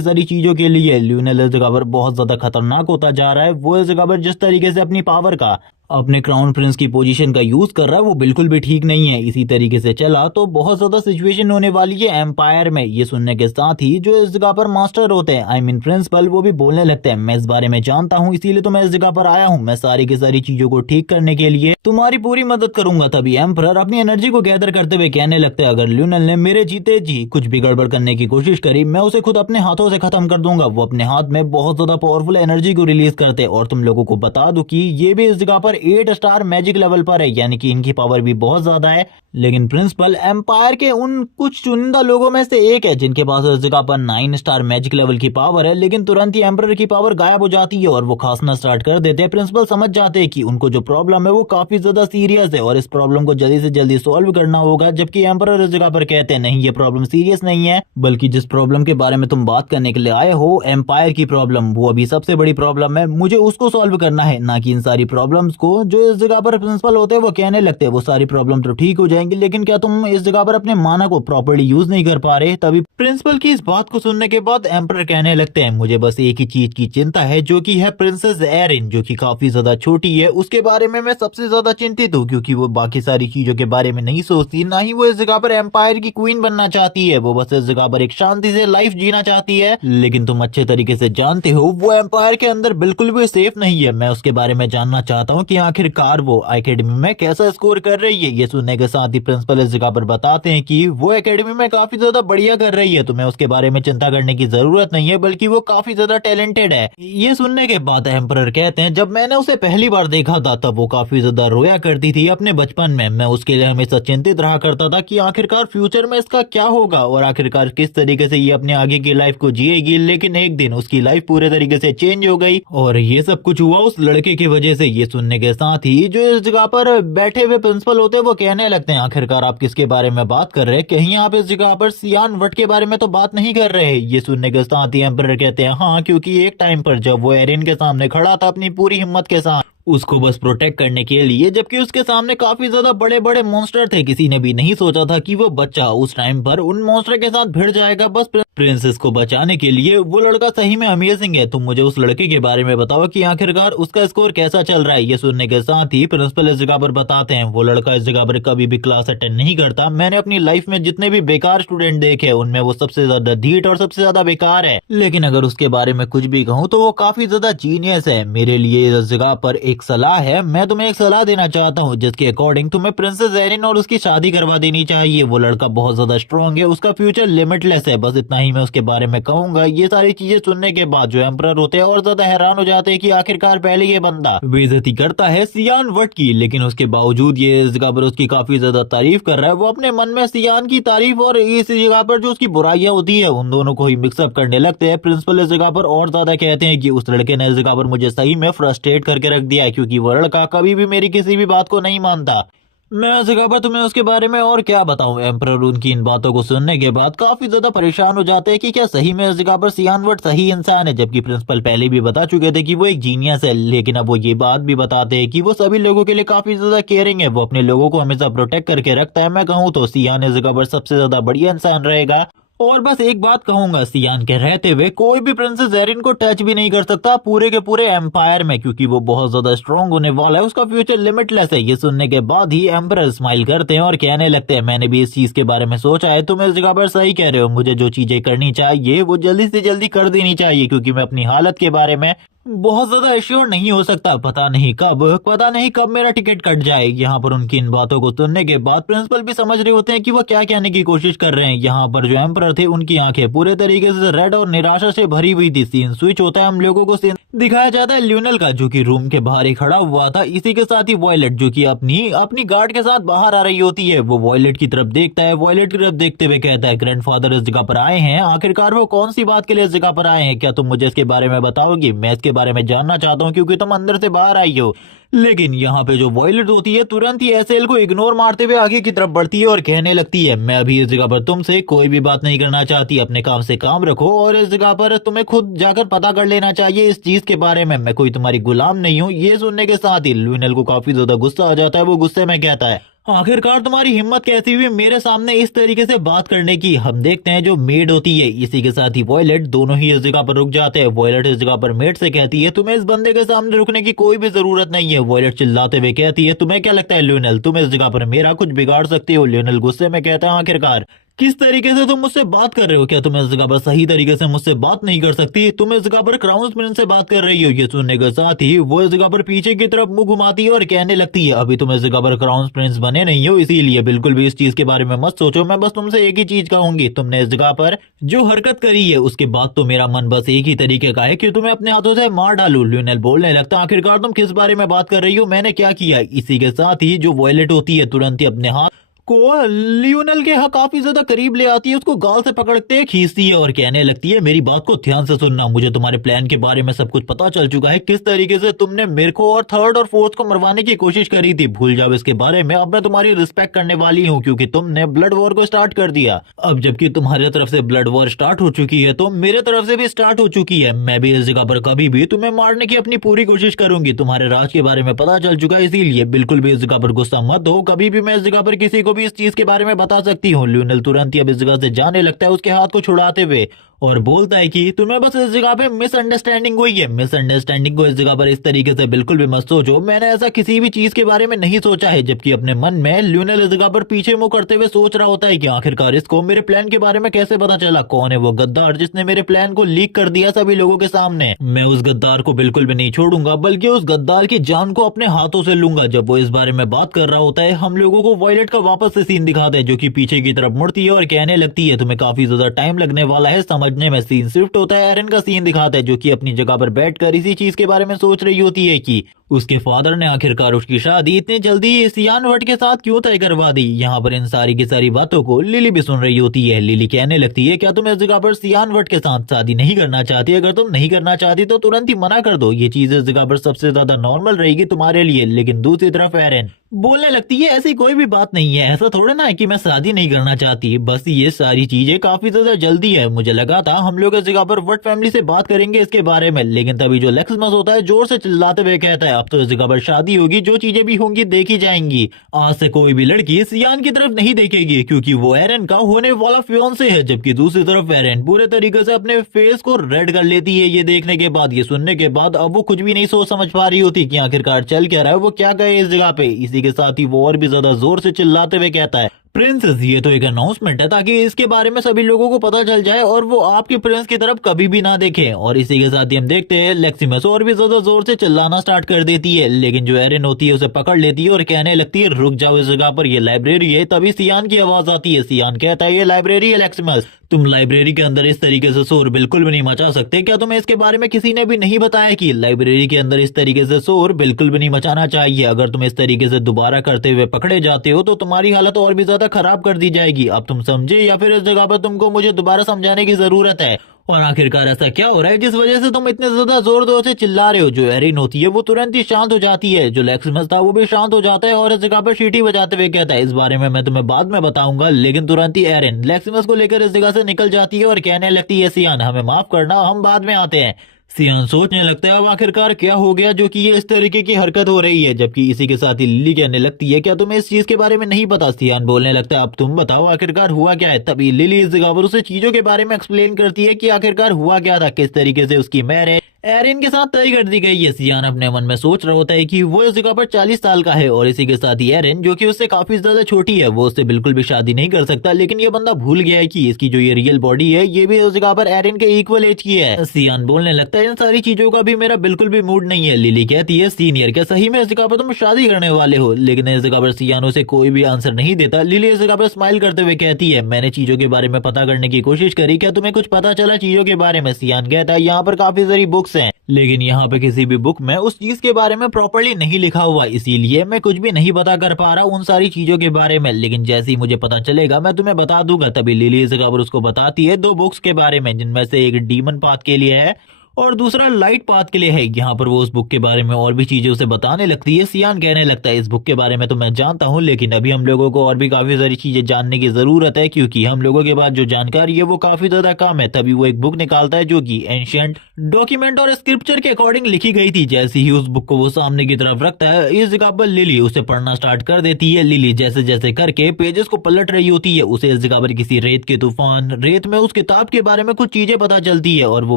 सारी चीजों के लिए ल्यूनल इस जगह पर बहुत ज्यादा खतरनाक होता जा रहा है। वो इस जगह पर जिस तरीके से अपनी पावर का, अपने क्राउन प्रिंस की पोजीशन का यूज कर रहा है, वो बिल्कुल भी ठीक नहीं है। इसी तरीके से चला तो बहुत ज्यादा सिचुएशन होने वाली है एम्पायर में। ये सुनने के साथ ही जो इस जगह पर मास्टर होते हैं, आई मीन प्रिंसिपल, वो भी बोलने लगते हैं, मैं इस बारे में जानता हूँ, इसीलिए तो मैं इस जगह पर आया हूँ। मैं सारी की सारी चीजों को ठीक करने के लिए तुम्हारी पूरी मदद करूंगा। तभी एम्परर अपनी एनर्जी को गैदर करते हुए कहने लगते हैं, अगर ल्यूनल ने मेरे जीते जी कुछ भी गड़बड़ करने की कोशिश करी, मैं उसे खुद अपने हाथों से खत्म कर दूंगा। वो अपने हाथ में बहुत ज्यादा पावरफुल एनर्जी को रिलीज करते हैं। और तुम लोगों को बता दूं कि ये भी इस जगह पर 8 स्टार मैजिक लेवल पर है, यानी कि इनकी पावर भी बहुत ज्यादा है। लेकिन प्रिंसिपल एम्पायर के उन कुछ चुनिंदा लोगों में से एक है जिनके पास इस जगह पर 9 स्टार मैजिक लेवल की पावर है। लेकिन तुरंत ही एम्परर की पावर गायब हो जाती है और वो खांसना स्टार्ट कर देते हैं। प्रिंसिपल समझ जाते हैं कि उनको जो प्रॉब्लम है वो काफी ज्यादा सीरियस है और इस प्रॉब्लम को जल्दी से जल्दी सॉल्व करना होगा। जबकि एम्परर इस जगह पर कहते हैं, नहीं, ये प्रॉब्लम सीरियस नहीं है, बल्कि जिस प्रॉब्लम के बारे में तुम बात करने के लिए आए हो, एम्पायर की प्रॉब्लम, वो अभी सबसे बड़ी प्रॉब्लम है। मुझे उसको सॉल्व करना है, ना कि इन सारी प्रॉब्लम्स को। जो इस जगह पर प्रिंसिपल होते हैं वो कहने लगते हैं, वो सारी प्रॉब्लम तो ठीक हो जाएंगी, लेकिन क्या तुम इस जगह पर अपने माना को प्रॉपर्ली यूज नहीं कर पा रहे? तभी प्रिंसिपल की इस बात को सुनने के बाद एम्परर कहने लगते हैं, मुझे बस एक ही चीज की चिंता है, जो कि है प्रिंसेस एरिन, जो कि काफी ज्यादा छोटी है। उसके बारे में मैं सबसे ज्यादा चिंतित हूँ, क्योंकि वो बाकी सारी चीजों के बारे में नहीं सोचती, ना ही वो इस जगह पर एम्पायर की क्वीन बनना चाहती है। वो बस इस जगह पर एक शांति से लाइफ जीना चाहती है। लेकिन तुम अच्छे तरीके से जानते हो वो एम्पायर के अंदर बिल्कुल भी सेफ नहीं है। मैं उसके बारे में जानना चाहता हूँ कि आखिरकार वो एकेडमी में कैसा स्कोर कर रही है। ये सुनने के साथ ही प्रिंसिपल इस जगह पर बताते हैं कि वो एकेडमी में काफी ज्यादा बढ़िया कर रही है, तुम्हें उसके बारे में चिंता करने की जरूरत नहीं है, बल्कि वो काफी ज्यादा टैलेंटेड है। ये सुनने के बाद एम्परर कहते हैं, जब मैंने उसे पहली बार देखा था तब वो काफी ज्यादा रोया करती थी अपने बचपन में। मैं उसके लिए हमेशा चिंतित रहा करता था कि आखिरकार फ्यूचर में इसका क्या होगा और आखिरकार किस तरीके से ये अपने आगे की लाइफ को जिएगी। लेकिन एक दिन उसकी लाइफ पूरे तरीके से चेंज हो गई और ये सब कुछ हुआ उस लड़के की वजह से। ये सुनने के साथ ही जो इस जगह पर बैठे हुए प्रिंसिपल होते हैं वो कहने लगते हैं, आखिरकार आप किसके बारे में बात कर रहे हैं? कहीं आप इस जगह पर सियान वट के बारे में तो बात नहीं कर रहे? ये सुनने के साथ ही एम्परर कहते हैं, हाँ, क्योंकि एक टाइम पर जब वो एरिन के सामने खड़ा था अपनी पूरी हिम्मत के साथ, उसको बस प्रोटेक्ट करने के लिए, जबकि उसके सामने काफी ज्यादा बड़े बड़े मॉन्स्टर थे, किसी ने भी नहीं सोचा था कि वो बच्चा उस टाइम पर उन मॉन्स्टर के साथ भिड़ जाएगा बस प्रिंसेस को बचाने के लिए। वो लड़का सही में अमेजिंग है। तुम मुझे उस लड़के के बारे में बताओ कि आखिरकार उसका स्कोर कैसा चल रहा है। ये सुनने के साथ ही प्रिंसिपल इस जगह पर बताते हैं, वो लड़का इस जगह पर कभी भी क्लास अटेंड नहीं करता। मैंने अपनी लाइफ में जितने भी बेकार स्टूडेंट देखे उनमें वो सबसे ज्यादा ढीठ और सबसे ज्यादा बेकार है। लेकिन अगर उसके बारे में कुछ भी कहूँ तो वो काफी ज्यादा जीनियस है। मेरे लिए इस जगह पर एक सलाह है, मैं तुम्हें एक सलाह देना चाहता हूँ, जिसके अकॉर्डिंग तुम्हें प्रिंसेस एरिन और उसकी शादी करवा देनी चाहिए। वो लड़का बहुत ज्यादा स्ट्रॉन्ग है, उसका फ्यूचर लिमिटलेस है। बस इतना ही मैं उसके बारे में कहूंगा। ये सारी चीजें सुनने के बाद जो एम्परर होते हैं और ज्यादा हैरान हो जाते हैं कि आखिरकार पहले ये बंदा बेइज्जती करता है सियान वट की, लेकिन उसके बावजूद ये इस जगह पर उसकी काफी ज्यादा तारीफ कर रहा है। वो अपने मन में सियान की तारीफ और इस जगह पर जो उसकी बुराइयां होती है उन दोनों को ही मिक्सअप करने लगते हैं। प्रिंसिपल इस जगह पर और ज्यादा कहते हैं कि उस लड़के ने इस जगह पर मुझे सही में फ्रस्ट्रेट करके रख दिया है, क्योंकि वो लड़का कभी भी मेरी किसी भी बात को नहीं मानता। मैं उस जगह पर तुम्हें उसके बारे में और क्या बताऊं। एम्परर उनकी इन बातों को सुनने के बाद काफी ज्यादा परेशान हो जाते हैं कि क्या सही में इस जगह पर सियान वट सही इंसान है, जबकि प्रिंसिपल पहले भी बता चुके थे कि वो एक जीनियस है। लेकिन अब वो ये बात भी बताते हैं कि वो सभी लोगों के लिए काफी ज्यादा केयरिंग है, वो अपने लोगों को हमेशा प्रोटेक्ट करके रखता है। मैं कहूँ तो सियान इस जगह पर सबसे ज्यादा बढ़िया इंसान रहेगा। और बस एक बात कहूंगा, सियान के रहते हुए कोई भी प्रिंसेस एरिन को टच भी नहीं कर सकता पूरे के पूरे एम्पायर में, क्योंकि वो बहुत ज्यादा स्ट्रांग होने वाला है, उसका फ्यूचर लिमिटलेस है। ये सुनने के बाद ही एम्परर स्माइल करते हैं और कहने लगते हैं, मैंने भी इस चीज के बारे में सोचा है, तुम इस जगह पर सही कह रहे हो। मुझे जो चीजें करनी चाहिए वो जल्दी से जल्दी कर देनी चाहिए, क्योंकि मैं अपनी हालत के बारे में बहुत ज्यादा एश्योर नहीं हो सकता। पता नहीं कब मेरा टिकट कट जाए। यहाँ पर उनकी इन बातों को सुनने के बाद प्रिंसिपल भी समझ रहे होते हैं कि वो क्या कहने की कोशिश कर रहे हैं। यहाँ पर जो एम्परर थे उनकी आंखें पूरे तरीके से रेड और निराशा से भरी हुई थी। सीन स्विच होता है, हम लोगों को सीन दिखाया जाता है ल्यूनल का, जो कि रूम के बाहर ही खड़ा हुआ था। इसी के साथ ही वॉयलेट, जो कि अपनी गार्ड के साथ बाहर आ रही होती है, वो वॉयलेट की तरफ देखता है। वॉयलेट की तरफ देखते हुए कहता है, ग्रैंडफादर इस जगह पर आए हैं, आखिरकार वो कौन सी बात के लिए इस जगह पर आए हैं? क्या तुम मुझे इसके बारे में बताओगी? मैं इसके बारे में जानना चाहता हूँ, क्योंकि तुम अंदर से बाहर आई हो। लेकिन यहाँ पे जो वॉयलेट होती है तुरंत ही एसएल को इग्नोर मारते हुए आगे की तरफ बढ़ती है और कहने लगती है, मैं अभी इस जगह पर तुमसे कोई भी बात नहीं करना चाहती, अपने काम से काम रखो और इस जगह पर तुम्हें खुद जाकर पता कर लेना चाहिए इस चीज के बारे में, मैं कोई तुम्हारी गुलाम नहीं हूँ। ये सुनने के साथ ही ल्यूनल को काफी ज्यादा गुस्सा आ जाता है। वो गुस्से में कहता है, आखिरकार तुम्हारी हिम्मत कैसी हुई मेरे सामने इस तरीके से बात करने की। हम देखते हैं जो मेड होती है, इसी के साथ ही वॉयलेट दोनों ही इस जगह पर रुक जाते हैं। वॉयलेट इस जगह पर मेड से कहती है, तुम्हें इस बंदे के सामने रुकने की कोई भी जरूरत नहीं है। वॉयलेट चिल्लाते हुए कहती है, तुम्हें क्या लगता है ल्यूनल, तुम इस जगह पर मेरा कुछ बिगाड़ सकते हो? ल्यूनल गुस्से में कहता है, आखिरकार किस तरीके से तुम मुझसे बात कर रहे हो? क्या तुम इस जगह पर सही तरीके से मुझसे बात नहीं कर सकती? तुम इस जगह पर क्राउन प्रिंस से बात कर रही हो। ये सुनने के साथ ही वो इस जगह पर पीछे की तरफ मुंह घुमाती है और कहने लगती है, अभी तुम इस जगह पर क्राउन प्रिंस बने नहीं हो, इसीलिए बिल्कुल भी इस चीज के बारे में मत सोचो। मैं बस तुमसे एक ही चीज कहूंगी, तुमने इस जगह पर जो हरकत करी है उसके बाद तो मेरा मन बस एक ही तरीके का है कि तुम्हें अपने हाथों से मार डालू। ल्यूनल बोलने लगता, आखिरकार तुम किस बारे में बात कर रही हो, मैंने क्या किया? इसी के साथ ही जो वॉयलेट होती है तुरंत ही अपने हाथ को लियोनल के काफी ज्यादा करीब ले आती है, उसको गाल से पकड़ते खींचती है और कहने लगती है, मेरी बात को ध्यान से सुनना, मुझे तुम्हारे प्लान के बारे में सब कुछ पता चल चुका है, किस तरीके से तुमने मेरे को और थर्ड और फोर्थ को मरवाने की कोशिश करी थी। भूल जाओ इसके बारे में, अब मैं तुम्हारी रिस्पेक्ट करने वाली हूँ क्योंकि तुमने ब्लड वॉर को स्टार्ट कर दिया। अब जबकि तुम्हारी तरफ से ब्लड वॉर स्टार्ट हो चुकी है तो मेरे तरफ से भी स्टार्ट हो चुकी है। मैं भी इस जगह पर कभी भी तुम्हें मारने की अपनी पूरी कोशिश करूंगी। तुम्हारे राज के बारे में पता चल चुका है, इसीलिए बिल्कुल भी इस जगह पर गुस्सा मत हो। कभी भी मैं इस जगह पर किसी को भी इस चीज के बारे में बता सकती हूँ। ल्यूनल तुरंत ही अब इस जगह से जाने लगता है उसके हाथ को छुड़ाते हुए और बोलता है कि तुम्हें बस इस जगह पे मिसअंडरस्टैंडिंग हुई है। मिसअंडरस्टैंडिंग को इस जगह पर इस तरीके से बिल्कुल भी मत सोचो, मैंने ऐसा किसी भी चीज के बारे में नहीं सोचा है। जबकि अपने मन में ल्यूनल इस जगह पर पीछे मुंह करते हुए सोच रहा होता है कि आखिरकार इसको मेरे प्लान के बारे में कैसे पता चला, कौन है वो गद्दार जिसने मेरे प्लान को लीक कर दिया सभी लोगों के सामने। मैं उस गद्दार को बिल्कुल भी नहीं छोड़ूंगा, बल्कि उस गद्दार की जान को अपने हाथों से लूंगा। जब वो इस बारे में बात कर रहा होता है, हम लोगों को वॉयलेट का वापस से सीन दिखाता है जो कि पीछे की तरफ मुड़ती है और कहने लगती है, तुम्हें काफी ज्यादा टाइम लगने वाला है समझने में। सीन शिफ्ट होता है, एरन का सीन दिखाता है जो कि अपनी जगह पर बैठकर इसी चीज के बारे में सोच रही होती है कि उसके फादर ने आखिरकार उसकी शादी इतनी जल्दी सियान वट के साथ क्यों तय करवा दी। यहाँ पर इन सारी की सारी बातों को लिली भी सुन रही होती है। लिली कहने लगती है, क्या तुम इस जगह पर सियान वट के साथ शादी नहीं करना चाहती? अगर तुम नहीं करना चाहती तो तुरंत ही मना कर दो, ये चीज इस जगह पर सबसे ज्यादा नॉर्मल रहेगी तुम्हारे लिए। लेकिन दूसरी तरफ एरन बोलने लगती है, ऐसी कोई भी बात नहीं है, ऐसा थोड़ा ना है कि मैं शादी नहीं करना चाहती, बस ये सारी चीजें काफी ज्यादा जल्दी है। मुझे लगा था हम लोग इस जगह पर वट फैमिली से बात करेंगे इसके बारे में, लेकिन तभी जो लेक्समस होता है जोर से चिल्लाते हुए कहता है, अब तो इस जगह पर शादी होगी, जो चीजें भी होंगी देखी जाएंगी। आज से कोई भी लड़की सियान की तरफ नहीं देखेगी क्योंकि वो एरन का होने वाला फियांसे है। जबकि दूसरी तरफ एरन पूरे तरीके से अपने फेस को रेड कर लेती है ये देखने के बाद। ये सुनने के बाद अब वो कुछ भी नहीं सोच समझ पा रही होती कि आखिरकार चल क्या रहा है, वो क्या कहे इस जगह पे। इसी के साथ ही वो और भी ज्यादा जोर से चिल्लाते हुए कहता है, प्रिंसेस ये तो एक अनाउंसमेंट है ताकि इसके बारे में सभी लोगों को पता चल जाए और वो आपके प्रिंस की तरफ कभी भी ना देखें। और इसी के साथ ही हम देखते हैं लेक्सिमस और भी ज्यादा जोर से चिल्लाना स्टार्ट कर देती है, लेकिन जो एरन होती है उसे पकड़ लेती है और कहने लगती है, रुक जाओ, इस जगह पर ये लाइब्रेरी है। तभी सियान की आवाज आती है। सियान कहता है, ये लाइब्रेरी है लेक्सिमस, तुम लाइब्रेरी के अंदर इस तरीके से शोर बिल्कुल भी नहीं मचा सकते। क्या तुम्हें इसके बारे में किसी ने भी नहीं बताया कि लाइब्रेरी के अंदर इस तरीके से शोर बिल्कुल भी नहीं मचाना चाहिए? अगर तुम इस तरीके से दोबारा करते हुए पकड़े जाते हो तो तुम्हारी हालत और भी ज्यादा खराब कर दी जाएगी। अब तुम समझे या फिर इस जगह पर तुमको मुझे दोबारा समझाने की जरूरत है? और आखिरकार ऐसा क्या हो रहा है जिस वजह से तुम इतने ज्यादा जोर जोर से चिल्ला रहे हो? जो एरिन होती है वो तुरंत ही शांत हो जाती है, जो लेक्सिमस था वो भी शांत हो जाता है और इस जगह पर सीटी बजाते हुए कहता है, इस बारे में मैं तुम्हें बाद में बताऊंगा। लेकिन तुरंत ही एरिन लेक्सिमस को लेकर इस जगह से निकल जाती है और कहने लगती है, सियान हमें माफ करना, हम बाद में आते हैं। सियान सोचने लगता है अब आखिरकार क्या हो गया जो कि ये इस तरीके की हरकत हो रही है। जबकि इसी के साथ ही लिली कहने लगती है, क्या तुम्हें इस चीज के बारे में नहीं पता? सियान बोलने लगता है, अब तुम बताओ आखिरकार हुआ क्या है। तभी लिली इस जगह पर उसे चीजों के बारे में एक्सप्लेन करती है कि आखिरकार हुआ क्या था, किस तरीके से उसकी मैरिज एरिन के साथ तय कर दी गई है। सियान अपने मन में सोच रहा होता है कि वो इस जगह पर 40 साल का है और इसी के साथ ही एरिन जो कि उससे काफी ज्यादा छोटी है, वो उससे बिल्कुल भी शादी नहीं कर सकता। लेकिन ये बंदा भूल गया है कि इसकी जो ये रियल बॉडी है ये भी उस जगह पर एरिन के इक्वल एज की है। सियान बोलने लगता है, इन सारी चीजों का भी मेरा बिल्कुल भी मूड नहीं है। लिली कहती है, सीनियर क्या सही में इस जगह पर तुम शादी करने वाले हो? लेकिन इस जगह पर सियान उसे कोई भी आंसर नहीं देता। लिली इस जगह पर स्माइल करते हुए कहती है, मैंने चीजों के बारे में पता करने की कोशिश करी, क्या तुम्हें कुछ पता चला चीजों के बारे में? सियान कहता है, यहाँ पर काफी सारी बुक्स हैं लेकिन यहाँ पे किसी भी बुक में उस चीज के बारे में प्रॉपर्ली नहीं लिखा हुआ, इसीलिए मैं कुछ भी नहीं पता कर पा रहा उन सारी चीजों के बारे में। लेकिन जैसे ही मुझे पता चलेगा मैं तुम्हें बता दूंगा। तभी लिली इस जगह पर उसको बताती है 2 बुक्स के बारे में, जिनमें से एक डीमन पाथ के लिए है और दूसरा लाइट पाथ के लिए है। यहाँ पर वो उस बुक के बारे में और भी चीजें उसे बताने लगती है। सियान कहने लगता है इस बुक के बारे में तो मैं जानता हूँ, लेकिन अभी हम लोगों को और भी काफी सारी चीजें जानने की जरूरत है, क्योंकि हम लोगों के पास जो जानकारी है वो काफी ज्यादा कम है। तभी वो एक बुक निकालता है जो कि एंशिएंट डॉक्यूमेंट और स्क्रिप्चर के अकॉर्डिंग लिखी गई थी। जैसे ही उस बुक को वो सामने की तरफ रखता है, इस जगह पर लिली उसे पढ़ना स्टार्ट कर देती है। लिली जैसे जैसे करके पेजेस को पलट रही होती है, उसे इस जगह पर किसी रेत के तूफान रेत में उस किताब के बारे में कुछ चीजें पता चलती है और वो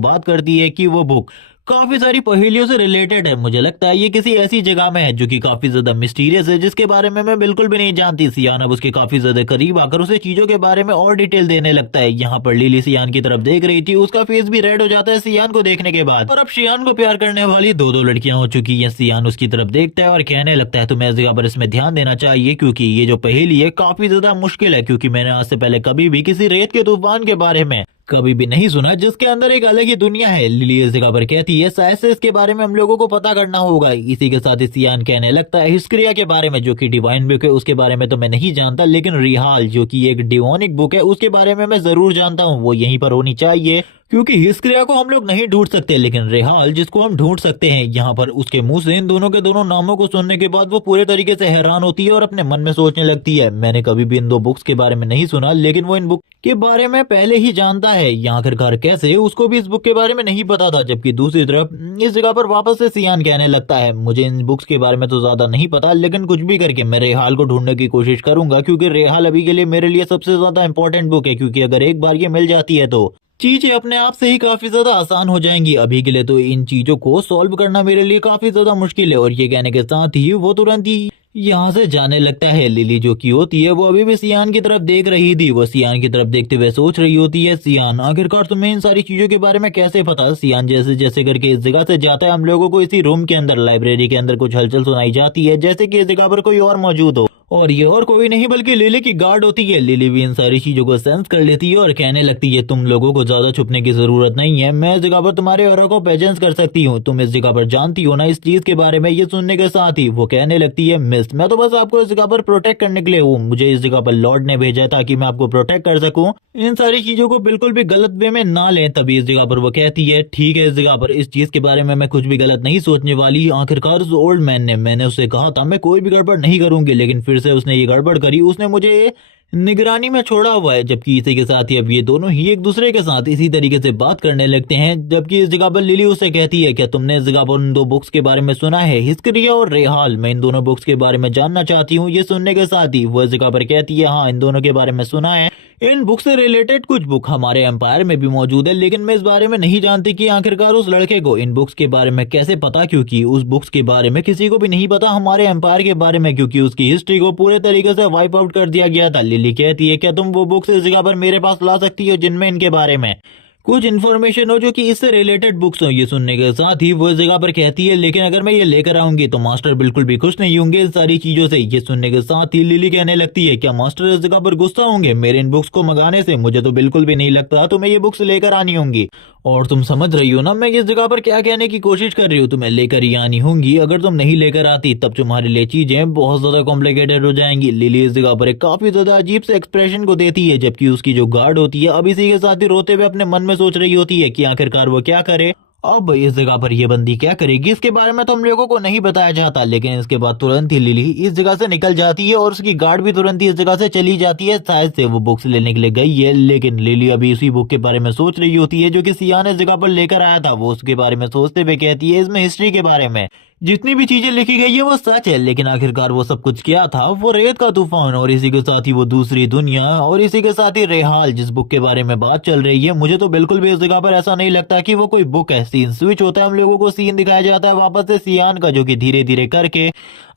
बात करती है कि वो बुक काफी सारी पहेलियों से रिलेटेड है। मुझे लगता है ये किसी ऐसी जगह में है जो कि काफी ज्यादा मिस्टीरियस है, जिसके बारे में मैं बिल्कुल भी नहीं जानती। सियान अब उसके काफी ज्यादा करीब आकर उसे चीजों के बारे में और डिटेल देने लगता है। यहाँ पर लिली सियान की तरफ देख रही थी, उसका फेस भी रेड हो जाता है सियान को देखने के बाद। और अब सियान को प्यार करने वाली दो दो लड़कियां हो चुकी है। सियान उसकी तरफ देखता है और कहने लगता है तुम्हें इस जगह पर इसमें ध्यान देना चाहिए, क्योंकि ये जो पहेली है काफी ज्यादा मुश्किल है, क्योंकि मैंने आज से पहले कभी भी किसी रेत के तूफान के बारे में कभी भी नहीं सुना जिसके अंदर एक अलग ही दुनिया है। लिली इस जगह पर कहती है शायद से इसके बारे में हम लोगों को पता करना होगा। इसी के साथ सियान कहने लगता है हिस्क्रिया के बारे में, जो कि डिवाइन बुक है, उसके बारे में तो मैं नहीं जानता, लेकिन रिहाल जो कि एक डिवोनिक बुक है उसके बारे में मैं जरूर जानता हूँ। वो यहीं पर होनी चाहिए, क्योंकि हिस्क्रिया को हम लोग नहीं ढूंढ सकते, लेकिन रेहाल जिसको हम ढूंढ सकते हैं। यहाँ पर उसके मुंह से इन दोनों के दोनों नामों को सुनने के बाद वो पूरे तरीके से हैरान होती है और अपने मन में सोचने लगती है मैंने कभी भी इन दो बुक्स के बारे में नहीं सुना, लेकिन वो इन बुक के बारे में पहले ही जानता है। यहाँ आखिरकार कैसे उसको भी इस बुक के बारे में नहीं पता था। जबकि दूसरी तरफ इस जगह पर वापस से सियान कहने लगता है मुझे इन बुक्स के बारे में तो ज्यादा नहीं पता, लेकिन कुछ भी करके मैं रेहाल को ढूंढने की कोशिश करूंगा, क्योंकि रेहाल अभी के लिए मेरे लिए सबसे ज्यादा इंपॉर्टेंट बुक है। क्योंकि अगर एक बार ये मिल जाती है तो चीजें अपने आप से ही काफी ज्यादा आसान हो जाएंगी। अभी के लिए तो इन चीजों को सॉल्व करना मेरे लिए काफी ज्यादा मुश्किल है। और ये कहने के साथ ही वो तुरंत ही यहाँ से जाने लगता है। लिली जो की होती है वो अभी भी सियान की तरफ देख रही थी। वो सियान की तरफ देखते हुए सोच रही होती है सियान आखिरकार तुम्हें इन सारी चीजों के बारे में कैसे पता। सियान जैसे जैसे करके इस जगह से जाता है, हम लोगों को इसी रूम के अंदर लाइब्रेरी के अंदर कुछ हलचल सुनाई जाती है, जैसे कि इस जगह पर कोई और मौजूद हो। और ये और कोई नहीं बल्कि लिली की गार्ड होती है। लिली भी इन सारी चीजों को सेंस कर लेती है और कहने लगती है तुम लोगों को ज्यादा छुपने की जरूरत नहीं है, मैं इस जगह पर तुम्हारे और को प्रेजेंस कर सकती हूँ, तुम इस जगह पर जानती हो ना इस चीज के बारे में। ये सुनने के साथ ही वो कहने लगती है मिस मैं तो बस आपको इस जगह पर प्रोटेक्ट करने के लिए हूँ, मुझे इस जगह पर लॉर्ड ने भेजा है ताकि मैं आपको प्रोटेक्ट कर सकूँ, इन सारी चीजों को बिल्कुल भी गलत वे में ना लें। तभी इस जगह पर वो कहती है ठीक है इस जगह पर इस चीज के बारे में मैं कुछ भी गलत नहीं सोचने वाली। आखिरकार उस ओल्ड मैन ने मैंने उसे कहा था मैं कोई भी गड़बड़ नहीं करूंगी, लेकिन फिर से उसने ये गड़बड़ करी, उसने मुझे निगरानी में छोड़ा हुआ है। जबकि इसी के साथ ही अब ये दोनों ही एक दूसरे के साथ इसी तरीके से बात करने लगते हैं। जबकि इस जगह पर लिली उसे कहती है क्या तुमने इस जगह पर उन दो बुक्स के बारे में सुना है, हिस्क्रिया और रेहाल, मैं इन दोनों बुक्स के बारे में जानना चाहती हूँ। ये सुनने के साथ ही वो इस जगह पर कहती है हाँ इन दोनों के बारे में सुना है, इन बुक से रिलेटेड कुछ बुक हमारे एम्पायर में भी मौजूद है, लेकिन मैं इस बारे में नहीं जानती कि आखिरकार उस लड़के को इन बुक्स के बारे में कैसे पता, क्योंकि उस बुक्स के बारे में किसी को भी नहीं पता हमारे एम्पायर के बारे में, क्योंकि उसकी हिस्ट्री को पूरे तरीके से वाइप आउट कर दिया गया था। लिली कहती है क्या तुम वो बुक्स इस जगह पर मेरे पास ला सकती हो जिनमें इनके बारे में कुछ इन्फॉर्मेशन हो जो कि इससे रिलेटेड बुक्स हो। ये सुनने के साथ ही वो इस जगह पर कहती है लेकिन अगर मैं ये लेकर आऊंगी तो मास्टर बिल्कुल भी खुश नहीं होंगे इन सारी चीजों से। ये सुनने के साथ ही लिली कहने लगती है क्या मास्टर इस जगह पर गुस्सा होंगे मेरे इन बुक्स को मंगाने से, मुझे तो बिल्कुल भी नहीं लगता तुम्हें ये बुक्स लेकर आनी होंगी। और तुम समझ रही हो ना मैं इस जगह पर क्या कहने की कोशिश कर रही हूँ, तुम्हें लेकर ही आनी होंगी, अगर तुम नहीं लेकर आती तब तुम्हारे लिए चीजें बहुत ज्यादा कॉम्प्लिकेटेड हो जाएंगी। लिली इस जगह पर एक काफी ज्यादा अजीब से एक्सप्रेशन को देती है, जबकि उसकी जो गार्ड होती है अब इसी के साथ ही रोते हुए अपने मन में सोच रही होती है कि आखिरकार वो क्या करे, अब इस जगह पर ये बंदी क्या करेगी, इसके बारे में तो हम लोगों को नहीं बताया जाता। लेकिन इसके बाद तुरंत ही लिली इस जगह से निकल जाती है और उसकी गार्ड भी तुरंत ही इस जगह से चली जाती है, शायद से वो बुक्स लेने के लिए गई है। लेकिन लिली अभी उसी बुक के बारे में सोच रही होती है जो कि सियान इस जगह पर लेकर आया था। वो उसके बारे में सोचते हुए कहती है इसमें हिस्ट्री के बारे में जितनी भी चीजें लिखी गई है वो सच है, लेकिन आखिरकार वो सब कुछ क्या था, वो रेत का तूफान और इसी के साथ ही वो दूसरी दुनिया और इसी के साथ ही रेहाल जिस बुक के बारे में बात चल रही है। मुझे तो बिल्कुल भी इस जगह पर ऐसा नहीं लगता कि वो कोई बुक है। सीन स्विच होता है, हम लोगों को सीन दिखाया जाता है वापस से सियान का, जो कि धीरे धीरे करके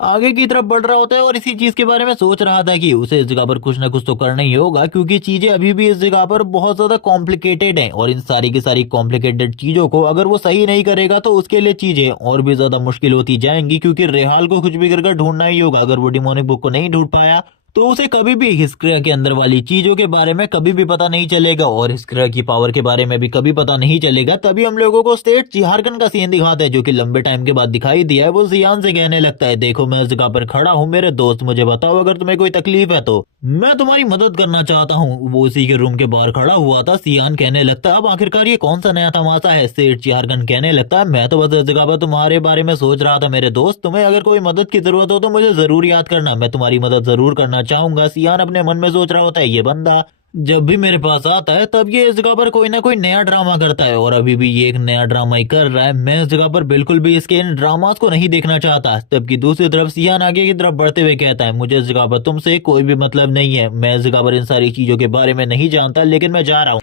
आगे की तरफ बढ़ रहा होता है और इसी चीज के बारे में सोच रहा था कि उसे इस जगह पर कुछ ना कुछ तो करना ही होगा, क्योंकि चीजें अभी भी इस जगह पर बहुत ज्यादा कॉम्प्लिकेटेड हैं और इन सारी की सारी कॉम्प्लिकेटेड चीजों को अगर वो सही नहीं करेगा तो उसके लिए चीजें और भी ज्यादा मुश्किल होती जाएंगी, क्योंकि रेहाल को कुछ भी करके ढूंढना ही होगा। अगर वो डिमोनिक बुक को नहीं ढूंढ पाया तो उसे कभी भी इस ग्रह के अंदर वाली चीजों के बारे में कभी भी पता नहीं चलेगा और इस ग्रह की पावर के बारे में भी कभी पता नहीं चलेगा। तभी हम लोगों को सेठ झारखंड का सीन दिखाते हैं जो कि लंबे टाइम के बाद दिखाई दिया है। वो सियान से कहने लगता है, देखो मैं इस जगह पर खड़ा हूँ मेरे दोस्त, मुझे बताओ अगर तुम्हें कोई तकलीफ है तो मैं तुम्हारी मदद करना चाहता हूँ। वो उसी के रूम के बाहर खड़ा हुआ था। सियान कहने लगता है, अब आखिरकार ये कौन सा नया तमाशा है। सेठ झारखंड कहने लगता है, मैं तो बस इस जगह पर तुम्हारे बारे में सोच रहा था मेरे दोस्त, तुम्हें अगर कोई मदद की जरूरत हो तो मुझे जरूर याद करना, मैं तुम्हारी मदद जरूर करना चाहूंगा। सियान अपने मन में सोच रहा होता है, ये बंदा जब भी मेरे पास आता है तब ये इस जगह पर कोई ना कोई नया ड्रामा करता है और अभी भी ये एक नया ड्रामा ही कर रहा है। मैं इस जगह पर बिल्कुल भी इसके इन ड्रामास को नहीं देखना चाहता। तबकि दूसरी तरफ सियान आगे की तरफ बढ़ते हुए कहता है, मुझे इस जगह पर तुमसे कोई भी मतलब नहीं है, मैं इस जगह पर इन सारी चीजों के बारे में नहीं जानता, लेकिन मैं जा रहा हूँ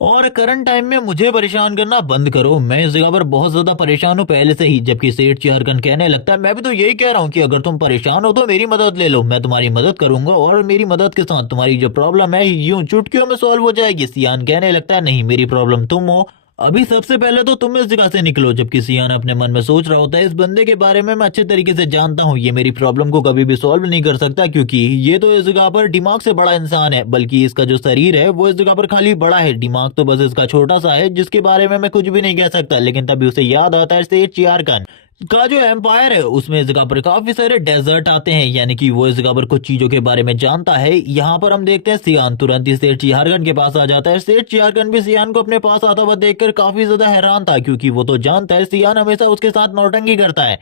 और करंट टाइम में मुझे परेशान करना बंद करो, मैं इस जगह पर बहुत ज्यादा परेशान हूँ पहले से ही। जबकि सेठ झारखंड कहने लगता है, मैं भी तो यही कह रहा हूँ कि अगर तुम परेशान हो तो मेरी मदद ले लो, मैं तुम्हारी मदद करूंगा और मेरी मदद के साथ तुम्हारी जो प्रॉब्लम है यूं चुटकियों में सॉल्व हो जाएगी। सियान कहने लगता है, नहीं मेरी प्रॉब्लम तुम हो, अभी सबसे पहले तो तुम इस जगह से निकलो। जबकि सियान अपने मन में सोच रहा होता है, इस बंदे के बारे में मैं अच्छे तरीके से जानता हूँ, ये मेरी प्रॉब्लम को कभी भी सॉल्व नहीं कर सकता क्योंकि ये तो इस जगह पर दिमाग से बड़ा इंसान है, बल्कि इसका जो शरीर है वो इस जगह पर खाली बड़ा है, दिमाग तो बस इसका छोटा सा है जिसके बारे में मैं कुछ भी नहीं कह सकता। लेकिन तभी उसे याद आता है सेठ झारखंड का जो एम्पायर है उसमें इस जगह पर काफी सारे डेजर्ट आते हैं, यानी कि वो इस जगह पर कुछ चीजों के बारे में जानता है। यहाँ पर हम देखते हैं सियान तुरंत ही सेठ झारखंड के पास आ जाता है। सेठ झारखंड भी सियान को अपने पास आता हुआ देखकर काफी ज्यादा हैरान था क्योंकि वो तो जानता है सियान हमेशा उसके साथ नौटंकी करता है।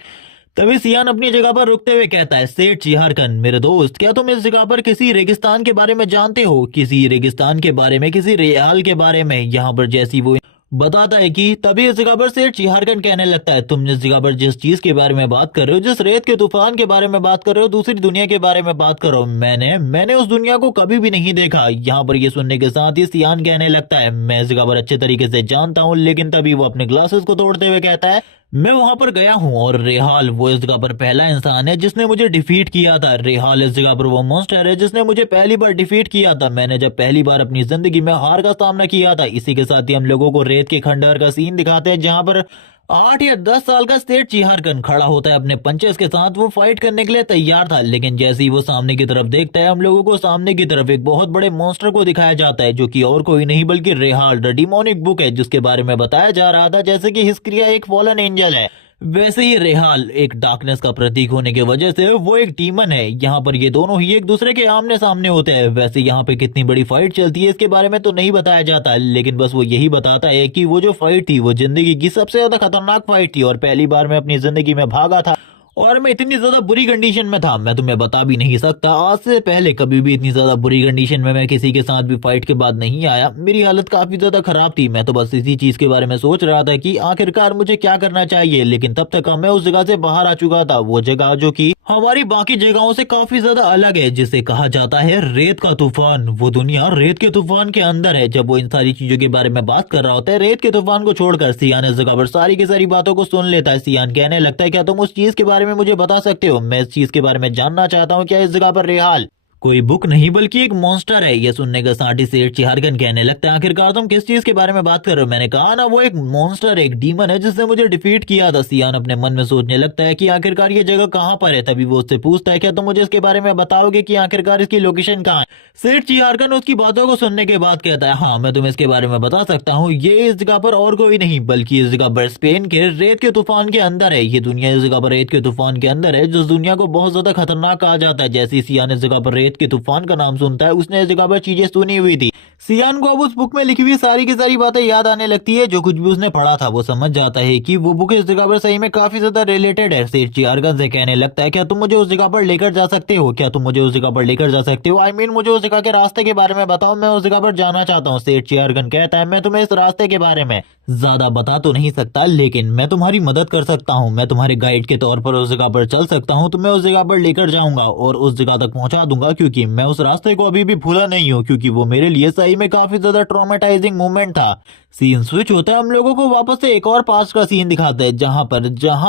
तभी सियान अपनी जगह पर रुकते हुए कहता है, सेठ झारखंड मेरे दोस्त, क्या तुम इस जगह पर किसी रेगिस्तान के बारे में जानते हो, किसी रेगिस्तान के बारे में, किसी रेहाल के बारे में, यहाँ पर जैसी वो बताता है कि तभी इस जगह पर सेठ झारखंड कहने लगता है, तुम जिस जगह पर जिस चीज के बारे में बात कर रहे हो, जिस रेत के तूफान के बारे में बात कर रहे हो, दूसरी दुनिया के बारे में बात कर रहे हो, मैंने उस दुनिया को कभी भी नहीं देखा। यहाँ पर ये सुनने के साथ ही सियान कहने लगता है, मैं इस जगह पर अच्छे तरीके से जानता हूँ। लेकिन तभी वो अपने ग्लासेस को तोड़ते हुए कहता है, मैं वहां पर गया हूँ और रेहाल वो इस जगह पर पहला इंसान है जिसने मुझे डिफीट किया था। रेहाल इस जगह पर वो मॉन्स्टर है जिसने मुझे पहली बार डिफीट किया था, मैंने जब पहली बार अपनी जिंदगी में हार का सामना किया था। इसी के साथ ही हम लोगों को रेत के खंडहर का सीन दिखाते हैं जहां पर 8 या 10 साल का सेठ झारखंड खड़ा होता है अपने पंचेस के साथ। वो फाइट करने के लिए तैयार था, लेकिन जैसे ही वो सामने की तरफ देखता है हम लोगों को सामने की तरफ एक बहुत बड़े मॉन्स्टर को दिखाया जाता है जो कि और कोई नहीं बल्कि रेहाल द डिमोनिक बुक है, जिसके बारे में बताया जा रहा था जैसे कि हिस्क्रिया एक फॉलन एंजल है, वैसे ही रेहाल एक डार्कनेस का प्रतीक होने की वजह से वो एक डीमन है। यहाँ पर ये दोनों ही एक दूसरे के आमने सामने होते हैं। वैसे यहाँ पे कितनी बड़ी फाइट चलती है इसके बारे में तो नहीं बताया जाता, लेकिन बस वो यही बताता है कि वो जो फाइट थी वो जिंदगी की सबसे ज्यादा खतरनाक फाइट थी और पहली बार मैं अपनी जिंदगी में भागा था और मैं इतनी ज्यादा बुरी कंडीशन में था, मैं तुम्हें बता भी नहीं सकता। आज से पहले कभी भी इतनी ज्यादा बुरी कंडीशन में मैं किसी के साथ भी फाइट के बाद नहीं आया। मेरी हालत काफी ज्यादा खराब थी, मैं तो बस इसी चीज के बारे में सोच रहा था कि आखिरकार मुझे क्या करना चाहिए। लेकिन तब तक मैं उस जगह से बाहर आ चुका था, वो जगह जो कि हमारी बाकी जगहों से काफी ज्यादा अलग है, जिसे कहा जाता है रेत का तूफान। वो दुनिया रेत के तूफान के अंदर है। जब वो इन सारी चीजों के बारे में बात कर रहा होता है, रेत के तूफान को छोड़कर सियान इस जगह पर सारी की सारी बातों को सुन लेता है। सियान कहने लगता है, क्या तुम उस चीज के बारे में मुझे बता सकते हो, मैं इस चीज के बारे में जानना चाहता हूँ। क्या इस जगह पर रेहाल कोई बुक नहीं बल्कि एक मॉन्स्टर है। ये सुनने के साथ ही सेठ झारखंड कहने लगता है, आखिरकार तुम किस चीज के बारे में बात कर रहे हो। मैंने कहा ना वो एक मॉन्स्टर एक डीमन है जिसने मुझे डिफीट किया था। सियान अपने मन में सोचने लगता है कि आखिरकार ये जगह कहाँ पर है। तभी वो उससे पूछता है, क्या तुम मुझे इसके बारे में बताओगे कि आखिरकार इसकी लोकेशन कहाँ है। सेठ झारखंड उसकी बातों को सुनने के बाद कहता है, हाँ मैं तुम्हें इसके बारे में बता सकता हूँ। ये इस जगह पर और कोई नहीं बल्कि इस जगह पर स्पेन के रेत के तूफान के अंदर है। ये दुनिया इस जगह पर रेत के तूफान के अंदर है, जिस दुनिया को बहुत ज्यादा खतरनाक कहा जाता है। जैसे सियान इस जगह पर रेत के तूफान का नाम सुनता है, उसने इस जगह पर चीजें सुनी हुई थी। सियान को अब उस बुक में लिखी हुई सारी की सारी बातें याद आने लगती है। जो कुछ भी उसने पढ़ा था वो समझ जाता है कि वो बुक इस जगह पर सही में काफी ज्यादा रिलेटेड है। सेठ झारखंड से कहने लगता है, क्या तुम मुझे उस जगह पर लेकर जा सकते हो, क्या तुम मुझे उस जगह पर लेकर जा सकते हो। आई मीन मुझे उस जगह के रास्ते के बारे में बताओ, मैं उस जगह पर जाना चाहता हूँ। सेठ झारखंड कहता है, मैं तुम्हें इस रास्ते के बारे में ज्यादा बता तो नहीं सकता, लेकिन मैं तुम्हारी मदद कर सकता हूँ। मैं तुम्हारे गाइड के तौर पर उस जगह पर चल सकता हूँ, तुम्हें उस जगह पर लेकर जाऊंगा और उस जगह तक पहुंचा दूंगा, क्योंकि मैं उस रास्ते को अभी भी भूला नहीं हूँ, क्योंकि वो मेरे लिए सही में काफी ज्यादा ट्रॉमेटाइजिंग मोमेंट था। सीन स्विच होता है, हम लोगों को वापस से एक और पास्ट का सीन दिखाता है जहां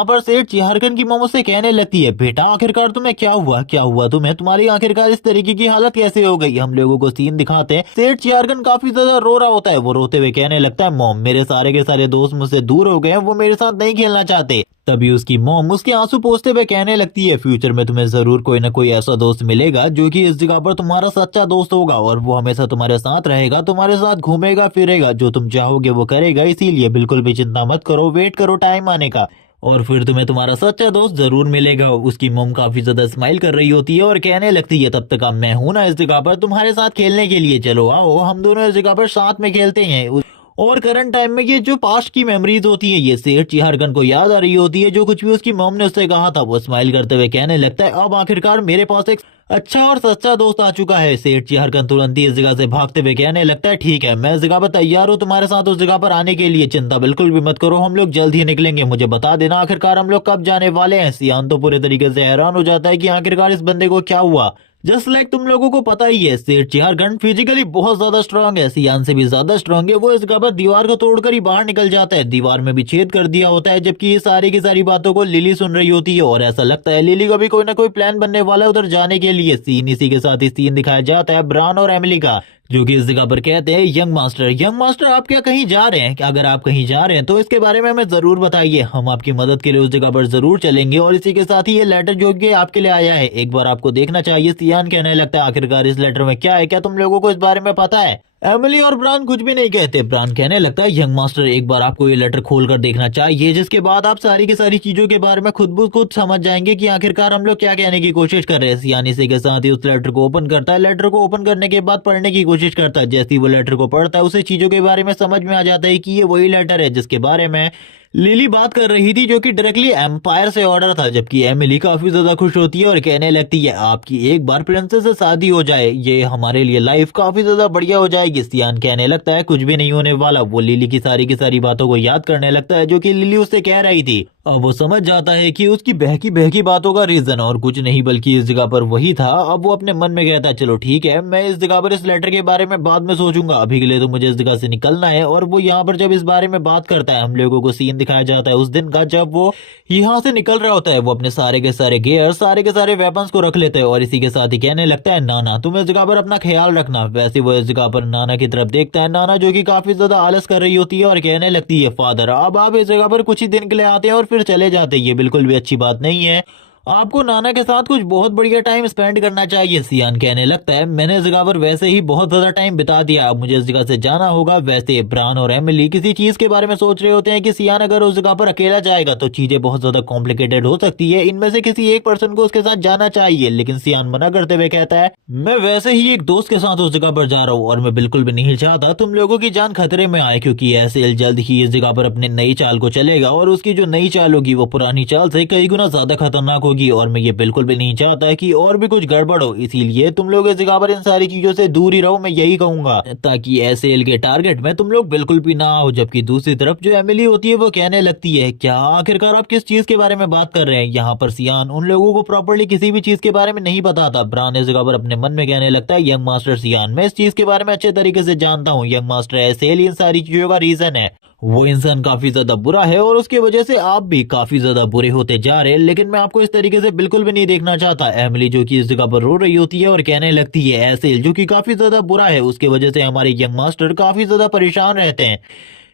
पर सेठ झारखंड की मोमो से कहने लगती है, बेटा आखिरकार तुम्हें क्या हुआ तुम्हें, तुम्हारी आखिरकार इस तरीके की हालत कैसे हो गई। हम लोगों को सीन दिखाते हैं, सेठ झारखंड काफी ज्यादा रो रहा होता है। वो रोते हुए कहने लगता है, मॉम मेरे सारे के सारे दोस्त मुझसे दूर हो गए हैं, वो मेरे साथ नहीं खेलना चाहते। तभी उसकी मॉम उसके आंसू पोंछते हुए कहने लगती है, फ्यूचर में तुम्हें जरूर कोई ना कोई ऐसा दोस्त मिलेगा जो कि इस जगह पर तुम्हारा सच्चा दोस्त होगा और वो हमेशा तुम्हारे साथ रहेगा, तुम्हारे साथ घूमेगा फिरेगा, जो तुम चाहोगे वो करेगा। इसीलिए बिल्कुल भी चिंता मत करो, वेट करो टाइम आने का और फिर तुम्हें तुम्हारा सच्चा दोस्त जरूर मिलेगा। उसकी मॉम काफी ज्यादा स्माइल कर रही होती है और कहने लगती है, तब तक अब मैं हूं ना इस जगह पर तुम्हारे साथ खेलने के लिए, चलो आओ हम दोनों इस जगह पर साथ में खेलते हैं। और करंट टाइम में ये जो पास्ट की मेमोरीज होती है ये सेठ चिहारगन को याद आ रही होती है, जो कुछ भी उसकी मॉम ने उससे कहा था। वो स्माइल करते हुए कहने लगता है, अब आखिरकार मेरे पास एक अच्छा और सच्चा दोस्त आ चुका है। सेठ चिहारगन तुरंत ही इस जगह से भागते हुए कहने लगता है, ठीक है मैं इस जगह पर तैयार हूँ तुम्हारे साथ उस जगह पर आने के लिए, चिंता बिल्कुल भी मत करो, हम लोग जल्द ही निकलेंगे, मुझे बता देना आखिरकार हम लोग कब जाने वाले हैं। सियान तो पूरे तरीके से हैरान हो जाता है कि आखिरकार इस बंदे को क्या हुआ। जस्ट लाइक तुम लोगों को पता ही है, सेठ चिहारगन फिजिकली बहुत ज्यादा स्ट्रांग है, सियान से भी ज्यादा स्ट्रांग है। वो इस जगह पर दीवार को तोड़कर ही बाहर निकल जाता है, दीवार में भी छेद कर दिया होता है, जबकि ये सारी की सारी बातों को लिली सुन रही होती है और ऐसा लगता है लिली का भी कोई ना कोई प्लान बनने वाला है उधर जाने के लिए। सीन इसी के साथ ही सीन दिखाया जाता है ब्रान और एमिली का, जो कि इस जगह पर कहते हैं, यंग मास्टर आप क्या कहीं जा रहे हैं? अगर आप कहीं जा रहे हैं तो इसके बारे में हमें जरूर बताइए, हम आपकी मदद के लिए उस जगह पर जरूर चलेंगे। और इसी के साथ ही ये लेटर जो कि आपके लिए आया है एक बार आपको देखना चाहिए। सियान कहने लगता है, आखिरकार इस लेटर में क्या है, क्या तुम लोगों को इस बारे में पता है? एमिली और ब्रान कुछ भी नहीं कहते। ब्रान कहने लगता है, यंग मास्टर एक बार आपको ये लेटर खोलकर देखना चाहिए, जिसके बाद आप सारी की सारी चीजों के बारे में खुद ब खुद समझ जाएंगे कि आखिरकार हम लोग क्या कहने की कोशिश कर रहे हैं। सियान इसी के साथ ही उस लेटर को ओपन करता है, लेटर को ओपन करने के बाद पढ़ने की कोशिश करता है। जैसे ही वो लेटर को पढ़ता है उसे चीजों के बारे में समझ में आ जाता है कि ये वही लेटर है जिसके बारे में लिली बात कर रही थी, जो कि डायरेक्टली एम्पायर से ऑर्डर था। जबकि एमिली काफी ज्यादा खुश होती है और कहने लगती है, आपकी एक बार प्रिंसेस से शादी हो जाए, ये हमारे लिए लाइफ काफी ज्यादा बढ़िया हो जाएगी। सियान कहने लगता है, कुछ भी नहीं होने वाला। वो लिली की सारी बातों को याद करने लगता है जो कि लिली उससे कह रही थी। अब वो समझ जाता है कि उसकी बहकी बहकी बातों का रीजन और कुछ नहीं बल्कि इस जगह पर वही था। अब वो अपने मन में कहता है, चलो ठीक है मैं इस जगह पर इस लेटर के बारे में बाद में सोचूंगा, अभी के लिए तो मुझे इस जगह से निकलना है। और वो यहाँ पर जब इस बारे में बात करता है, हम लोगों को सीन दिखाया जाता है उस दिन का, जब वो यहाँ से निकल रहा होता है। वो अपने सारे के सारे गियर सारे के सारे वेपन्स को रख लेते हैं और इसी के साथ ही कहने लगता है, नाना तुम इस जगह पर अपना ख्याल रखना। वैसे वो इस जगह पर नाना की तरफ देखता है, नाना जो कि काफी ज्यादा आलस कर रही होती है और कहने लगती है, फादर अब आप इस जगह पर कुछ ही दिन के लिए आते हैं और फिर चले जाते हैं, ये बिल्कुल भी अच्छी बात नहीं है, आपको नाना के साथ कुछ बहुत बढ़िया टाइम स्पेंड करना चाहिए। सियान कहने लगता है, मैंने इस जगह पर वैसे ही बहुत ज्यादा टाइम बिता दिया, अब मुझे इस जगह से जाना होगा। वैसे ब्रान और एमिली किसी चीज के बारे में सोच रहे होते हैं कि सियान अगर उस जगह पर अकेला जाएगा तो चीजें बहुत ज्यादा कॉम्प्लिकेटेड हो सकती है, इनमें से किसी एक पर्सन को उसके साथ जाना चाहिए। लेकिन सियान मना करते हुए कहता है, मैं वैसे ही एक दोस्त के साथ उस जगह पर जा रहा हूँ और मैं बिल्कुल भी नहीं चाहता तुम लोगों की जान खतरे में आए, क्योंकि ऐसे जल्द ही इस जगह पर अपने नई चाल को चलेगा और उसकी जो नई चाल होगी वो पुरानी चाल से कई गुना ज्यादा खतरनाक होगी और मैं ये बिल्कुल भी नहीं चाहता कि और भी कुछ गड़बड़ हो। इसीलिए तुम लोग इस जगह पर इन सारी चीजों से दूर ही रहो, मैं यही कहूंगा, ताकि एसएल के टारगेट में तुम लोग बिल्कुल भी ना हो। जबकि दूसरी तरफ जो एमिली होती है वो कहने लगती है, क्या आखिरकार आप किस चीज के बारे में बात कर रहे हैं? यहाँ पर सियान उन लोगों को प्रॉपर्ली किसी भी चीज के बारे में नहीं पता था। ब्रान इस जगह पर अपने मन में कहने लगता है, यंग मास्टर सियान मैं इस चीज के बारे में अच्छे तरीके से जानता हूँ, यंग मास्टर एसएल इन सारी चीजों का रीजन है, वो इंसान काफी ज्यादा बुरा है और उसकी वजह से आप भी काफी ज्यादा बुरे होते जा रहे हैं, लेकिन मैं आपको इस तरीके से बिल्कुल भी नहीं देखना चाहता। एमिली जो कि इस जगह पर रो रही होती है और कहने लगती है, एसेल जो कि काफी ज्यादा बुरा है, उसकी वजह से हमारे यंग मास्टर काफी ज्यादा परेशान रहते हैं,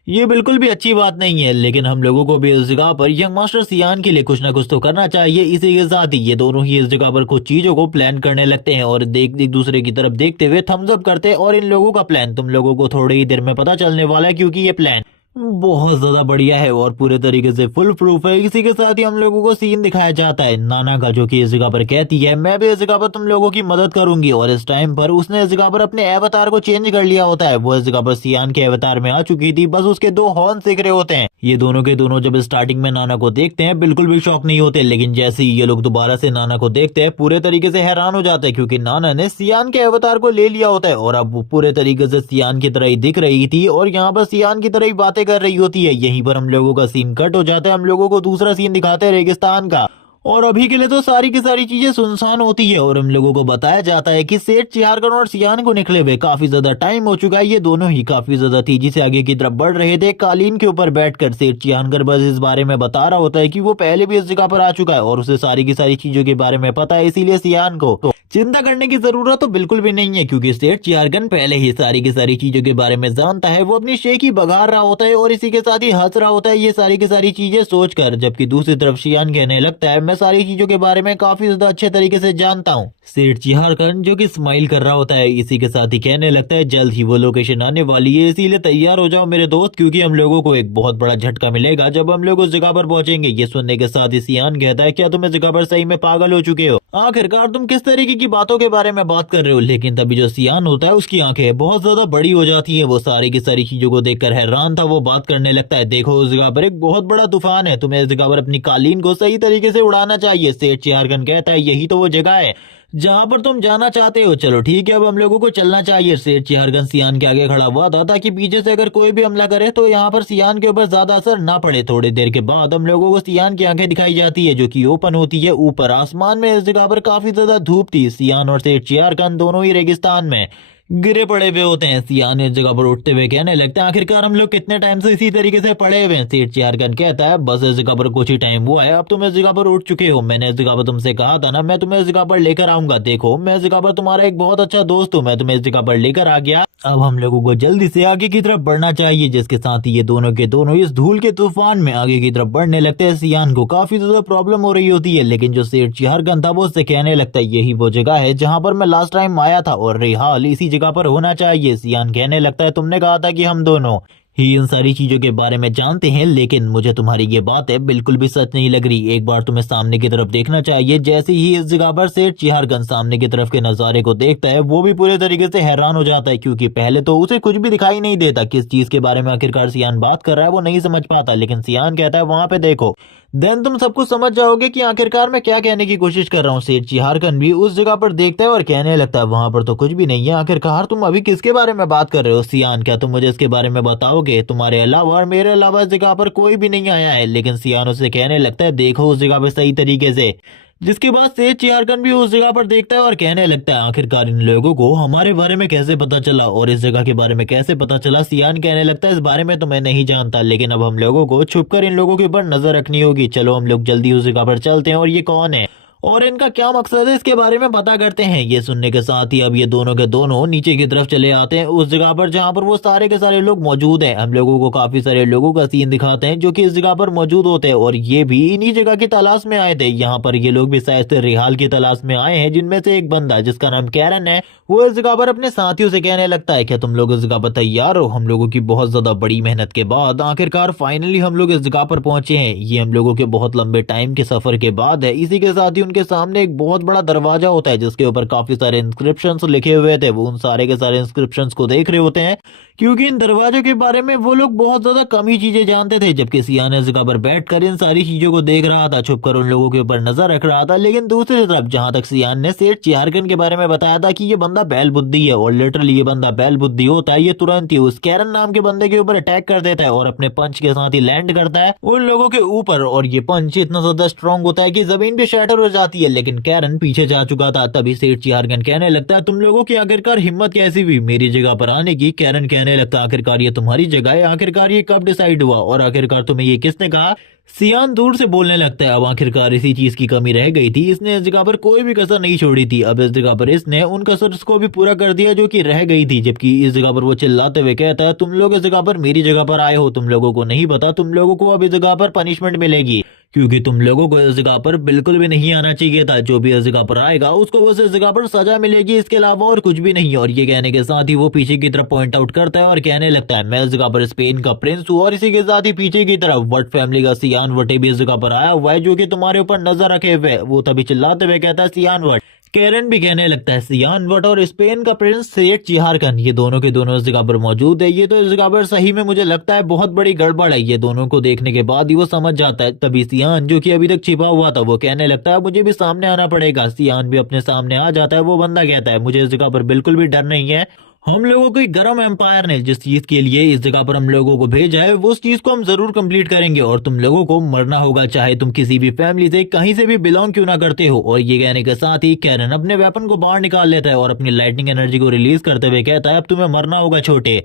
ये बिल्कुल भी अच्छी बात नहीं है। लेकिन हम लोगों को भी इस जगह पर यंग मास्टर सियान के लिए कुछ ना कुछ तो करना चाहिए। इसी के साथ ही ये दोनों ही इस जगह पर कुछ चीजों को प्लान करने लगते हैं और एक दूसरे की तरफ देखते हुए थम्स अप करते हैं। और इन लोगों का प्लान तुम लोगों को थोड़ी ही देर में पता चलने वाला है, क्योंकि ये प्लान बहुत ज्यादा बढ़िया है और पूरे तरीके से फुल प्रूफ है। इसी के साथ ही हम लोगों को सीन दिखाया जाता है नाना का, जो कि इस जगह पर कहती है, मैं भी इस जगह पर तुम लोगों की मदद करूंगी। और इस टाइम पर उसने इस जगह पर अपने अवतार को चेंज कर लिया होता है। वो इस जगह पर सियान के अवतार में आ चुकी थी, बस उसके दो हॉर्न दिख रहे होते हैं। ये दोनों के दोनों जब स्टार्टिंग में नाना को देखते हैं बिल्कुल भी शॉक नहीं होते, लेकिन जैसे ही ये लोग दोबारा से नाना को देखते हैं पूरे तरीके से हैरान हो जाते हैं, क्योंकि नाना ने सियान के अवतार को ले लिया होता है और अब वो पूरे तरीके से सियान की तरह ही दिख रही थी और यहाँ पर सियान की तरह ही बातें कर रही होती है। यहीं पर हम लोगों का सीन कट हो जाता है, हम लोगों को दूसरा सीन दिखाते हैं रेगिस्तान का। और अभी के लिए तो सारी की सारी चीजें सुनसान होती है और हम लोगों को बताया जाता है कि सेठ चिहारगन और सियान को निकले हुए काफी ज्यादा टाइम हो चुका है। ये दोनों ही काफी ज्यादा तेजी से आगे की तरफ बढ़ रहे थे। कालीन के ऊपर बैठकर सेठ चिहारगन बस इस बारे में बता रहा होता है कि वो पहले भी इस जगह पर आ चुका है और उसे सारी की सारी चीजों के बारे में पता है, इसीलिए सियान को चिंता करने की जरूरत तो बिल्कुल भी नहीं है, क्योंकि सेठ चियारगन पहले ही सारी की सारी चीजों के बारे में जानता है। वो अपनी शेख ही बघार रहा होता है और इसी के साथ ही हंस रहा होता है ये सारी की सारी चीजें सोचकर। जबकि दूसरी तरफ शियान कहने लगता है मैं सारी चीजों के बारे में काफी ज्यादा अच्छे तरीके से जानता हूँ। सेठ चियारगन जो कि स्माइल कर रहा होता है इसी के साथ ही कहने लगता है जल्द ही वो लोकेशन आने वाली है, इसीलिए तैयार हो जाओ मेरे दोस्त, क्योंकि हम लोगों को एक बहुत बड़ा झटका मिलेगा जब हम लोग उस जगह पर पहुंचेंगे। ये सुनने के साथ ही सियान कहता है क्या तुम इस जगह पर सही में पागल हो चुके हो? आखिरकार तुम किस तरीके की बातों के बारे में बात कर रहे हो? लेकिन तभी जो सियान होता है उसकी आंखें बहुत ज्यादा बड़ी हो जाती है। वो सारी की सारी चीजों को देखकर हैरान था। वो बात करने लगता है देखो उस जगह पर एक बहुत बड़ा तूफान है, तुम्हें इस जगह पर अपनी कालीन को सही तरीके से उड़ाना चाहिए। सेठ चियारगन कहता है यही तो वो जगह है जहाँ पर तुम जाना चाहते हो। चलो ठीक है अब हम लोगों को चलना चाहिए। सेठ चियारगन सियान के आगे खड़ा हुआ था ताकि पीछे से अगर कोई भी हमला करे तो यहाँ पर सियान के ऊपर ज्यादा असर ना पड़े। थोड़ी देर के बाद हम लोगों को सियान की आंखें दिखाई जाती है जो कि ओपन होती है। ऊपर आसमान में इस जगह पर काफी ज्यादा धूप थी। सियान और सेठ चियारगन दोनों ही रेगिस्तान में गिरे पड़े हुए होते हैं। सियान इस जगह पर उठते हुए कहने लगता है आखिरकार हम लोग कितने टाइम से इसी तरीके से पड़े हुए हैं? सेठ चियारगन कहता है बस इस जगह पर कुछ ही टाइम हुआ है, अब तुम इस जगह पर उठ चुके हो। मैंने इस जगह पर तुमसे कहा था ना मैं तुम्हें इस जगह पर लेकर आऊंगा। देखो मैं इस जगह पर तुम्हारा एक बहुत अच्छा दोस्त हूँ, मैं तुम्हें इस जगह पर लेकर आ गया। अब हम लोगों को जल्दी से आगे की तरफ बढ़ना चाहिए। जिसके साथ ही ये दोनों के दोनों इस धूल के तूफान में आगे की तरफ बढ़ने लगते हैं। सियान को काफी ज्यादा प्रॉब्लम हो रही होती है, लेकिन जो सेठ चियारगन था वो उससे कहने लगता है यही वो जगह है जहाँ पर मैं लास्ट टाइम आया था और रेहाल इसी जगह पर होना चाहिए। सियान कहने लगता है तुमने कहा था कि हम दोनों ही इन सारी चीजों के बारे में जानते हैं, लेकिन मुझे तुम्हारी ये बात है बिल्कुल भी सच नहीं लग रही। एक बार तुम्हें सामने की तरफ देखना चाहिए। जैसे ही इस जगह पर सेठ चियारगन सामने की तरफ के नजारे को देखता है वो भी पूरे तरीके से हैरान हो जाता है, क्योंकि पहले तो उसे कुछ भी दिखाई नहीं देता। किस चीज के बारे में आखिरकार सियान बात कर रहा है वो नहीं समझ पाता, लेकिन सियान कहता है वहां पे देखो, देन तुम सब कुछ समझ जाओगे कि आखिरकार मैं क्या कहने की कोशिश कर रहा हूँ। सेठ चियारगन भी उस जगह पर देखता है और कहने लगता है वहां पर तो कुछ भी नहीं है। आखिरकार तुम अभी किसके बारे में बात कर रहे हो? सियान क्या तुम मुझे इसके बारे में बताओगे? तुम्हारे अलावा और मेरे अलावा इस जगह पर कोई भी नहीं आया है। लेकिन सियान उसे कहने लगता है देखो उस जगह पर सही तरीके से। जिसके बाद सेठ चियारगन भी उस जगह पर देखता है और कहने लगता है आखिरकार इन लोगों को हमारे बारे में कैसे पता चला और इस जगह के बारे में कैसे पता चला? सियान कहने लगता है इस बारे में तो मैं नहीं जानता, लेकिन अब हम लोगों को छुपकर इन लोगों के ऊपर नजर रखनी होगी। चलो हम लोग जल्दी उस जगह पर चलते हैं और ये कौन है और इनका क्या मकसद है इसके बारे में पता करते हैं। ये सुनने के साथ ही अब ये दोनों के दोनों नीचे की तरफ चले आते हैं उस जगह पर जहाँ पर वो सारे के सारे लोग मौजूद हैं। हम लोगों को काफी सारे लोगों का सीन दिखाते हैं जो कि इस जगह पर मौजूद होते हैं और ये भी इन्हीं जगह की तलाश में आए थे। यहाँ पर ये लोग भी शायद से रिहाल की तलाश में आए हैं, जिनमें से एक बंदा जिसका नाम कैरन है वो इस जगह पर अपने साथियों से कहने लगता है क्या तुम लोग इस जगह पर तैयार हो? हम लोगों की बहुत ज्यादा बड़ी मेहनत के बाद आखिरकार फाइनली हम लोग इस जगह पर पहुंचे हैं। ये हम लोगों के बहुत लंबे टाइम के सफर के बाद है। इसी के साथ ही उनके सामने एक बहुत बड़ा दरवाजा होता है जिसके ऊपर काफी सारे इंस्क्रिप्शंस लिखे हुए थे। वो उन सारे के सारे इंस्क्रिप्शंस को देख रहे होते हैं, क्योंकि इन दरवाजों के बारे में वो लोग बहुत ज्यादा कम ही चीजें जानते थे। जबकि सियान इस जगह पर बैठकर इन सारी चीजों को देख रहा था, छुपकर उन लोगों के ऊपर नजर रख रहा था। लेकिन दूसरी तरफ जहां तक सियान ने सेठ चियारगन के बारे में बताया था कि ये बंदा बैल बुद्धि है और लिटरली ये बंदा बैल बुद्धि होता है, ये तुरंत ही उस कैरन नाम के बंदे के ऊपर अटैक कर देता है और अपने पंच के साथ ही लैंड करता है उन लोगों के ऊपर। और ये पंच इतना ज्यादा स्ट्रॉन्ग होता है कि जमीन भी शैटर हो जाती है। लेकिन कैरन पीछे जा चुका था। तभी सेठ चियारगन कहने लगता है तुम लोगों की आखिरकार हिम्मत कैसी हुई मेरी जगह पर आने की? कैरन कहने लगता है आखिरकार ये तुम्हारी जगह है, आखिरकार ये कब डिसाइड हुआ और आखिरकार तुम्हें ये किसने कहा? सियान दूर से बोलने लगता है अब आखिरकार इसी चीज की कमी रह गई थी, इसने इस जगह पर कोई भी कसर नहीं छोड़ी थी। अब इस जगह पर इसने उन कसर को भी पूरा कर दिया जो कि रह गई थी। जबकि इस जगह पर वो चिल्लाते हुए कहता है तुम लोग इस जगह पर मेरी जगह पर आए हो, तुम लोगों को नहीं पता तुम लोगों को अब इस जगह पर पनिशमेंट मिलेगी, क्योंकि तुम लोगों को इस जगह पर बिल्कुल भी नहीं आना चाहिए था। जो भी इस जगह पर आएगा उसको बस इस जगह पर सजा मिलेगी, इसके अलावा और कुछ भी नहीं। और ये कहने के साथ ही वो पीछे की तरफ पॉइंट आउट करता है और कहने लगता है मैं इस जगह पर स्पेन का प्रिंस हूँ। और इसी के साथ ही पीछे की तरफ वट फैमिली का सियान वटे भी इस जगह पर आया हुआ है जो कि तुम्हारे ऊपर नजर रखे हुए। वो तभी चिल्लाते हुए कहता है सियान वट। कैरन भी कहने लगता है सियान वट और स्पेन का प्रिंस सेठ चियारगन ये दोनों के दोनों इस जगह पर मौजूद है। ये तो इस जगह पर सही में मुझे लगता है बहुत बड़ी गड़बड़ है। ये दोनों को देखने के बाद ही वो समझ जाता है। तभी सियान जो कि अभी तक छिपा हुआ था वो कहने लगता है मुझे भी सामने आना पड़ेगा। सियान भी अपने सामने आ जाता है। वो बंदा कहता है मुझे इस जगह पर बिल्कुल भी डर नहीं है, हम लोगों की गरम एम्पायर ने जिस चीज के लिए इस जगह पर हम लोगों को भेजा है वो उस चीज को हम जरूर कंप्लीट करेंगे और तुम लोगों को मरना होगा, चाहे तुम किसी भी फैमिली से कहीं से भी बिलोंग क्यों ना करते हो। और ये कहने के साथ ही कैरन अपने वेपन को बाहर निकाल लेता है और अपनी लाइटनिंग एनर्जी को रिलीज करते हुए कहता है अब तुम्हें मरना होगा छोटे।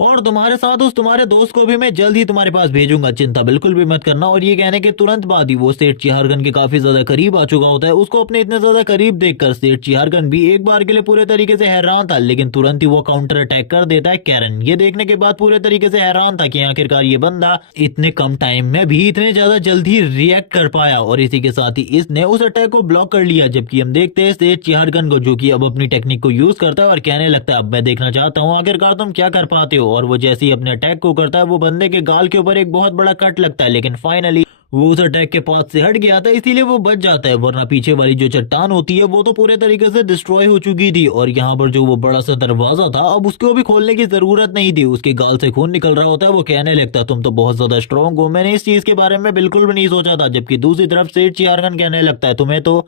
और तुम्हारे साथ उस तुम्हारे दोस्त को भी मैं जल्द ही तुम्हारे पास भेजूंगा, चिंता बिल्कुल भी मत करना। और ये कहने के तुरंत बाद ही वो सेठ चिहारगन के काफी ज्यादा करीब आ चुका होता है। उसको अपने इतने ज्यादा करीब देखकर सेठ चिहारगन भी एक बार के लिए पूरे तरीके से हैरान था, लेकिन तुरंत ही वो काउंटर अटैक कर देता है कैरन। ये देखने के बाद पूरे तरीके से हैरान था कि आखिरकार ये बंदा इतने कम टाइम में भी इतने ज्यादा जल्दी रिएक्ट कर पाया, और इसी के साथ ही इसने उस अटैक को ब्लॉक कर लिया। जबकि हम देखते हैं सेठ चिहारगन को, जो कि अब अपनी टेक्निक को यूज करता है और कहने लगता है अब मैं देखना चाहता हूँ आखिरकार तुम क्या कर पाते हो। और वो जैसे ही अपने अटैक को करता है, वो बंदे के गाल के ऊपर एक बहुत बड़ा कट लगता है, लेकिन फाइनली वो उस अटैक के पास से हट गया था, इसीलिए वो बच जाता है। वरना पीछे वाली जो चट्टान होती है वो तो पूरे तरीके से डिस्ट्रॉय हो चुकी थी, और यहाँ पर जो वो बड़ा सा दरवाजा था अब उसको भी खोलने की जरूरत नहीं थी। उसके गाल से खून निकल रहा होता है। वो कहने लगता है तुम तो बहुत ज्यादा स्ट्रांग हो, मैंने इस चीज के बारे में बिल्कुल भी नहीं सोचा था। जबकि दूसरी तरफ सेठ चिहारगन कहने लगता है तुम्हें तो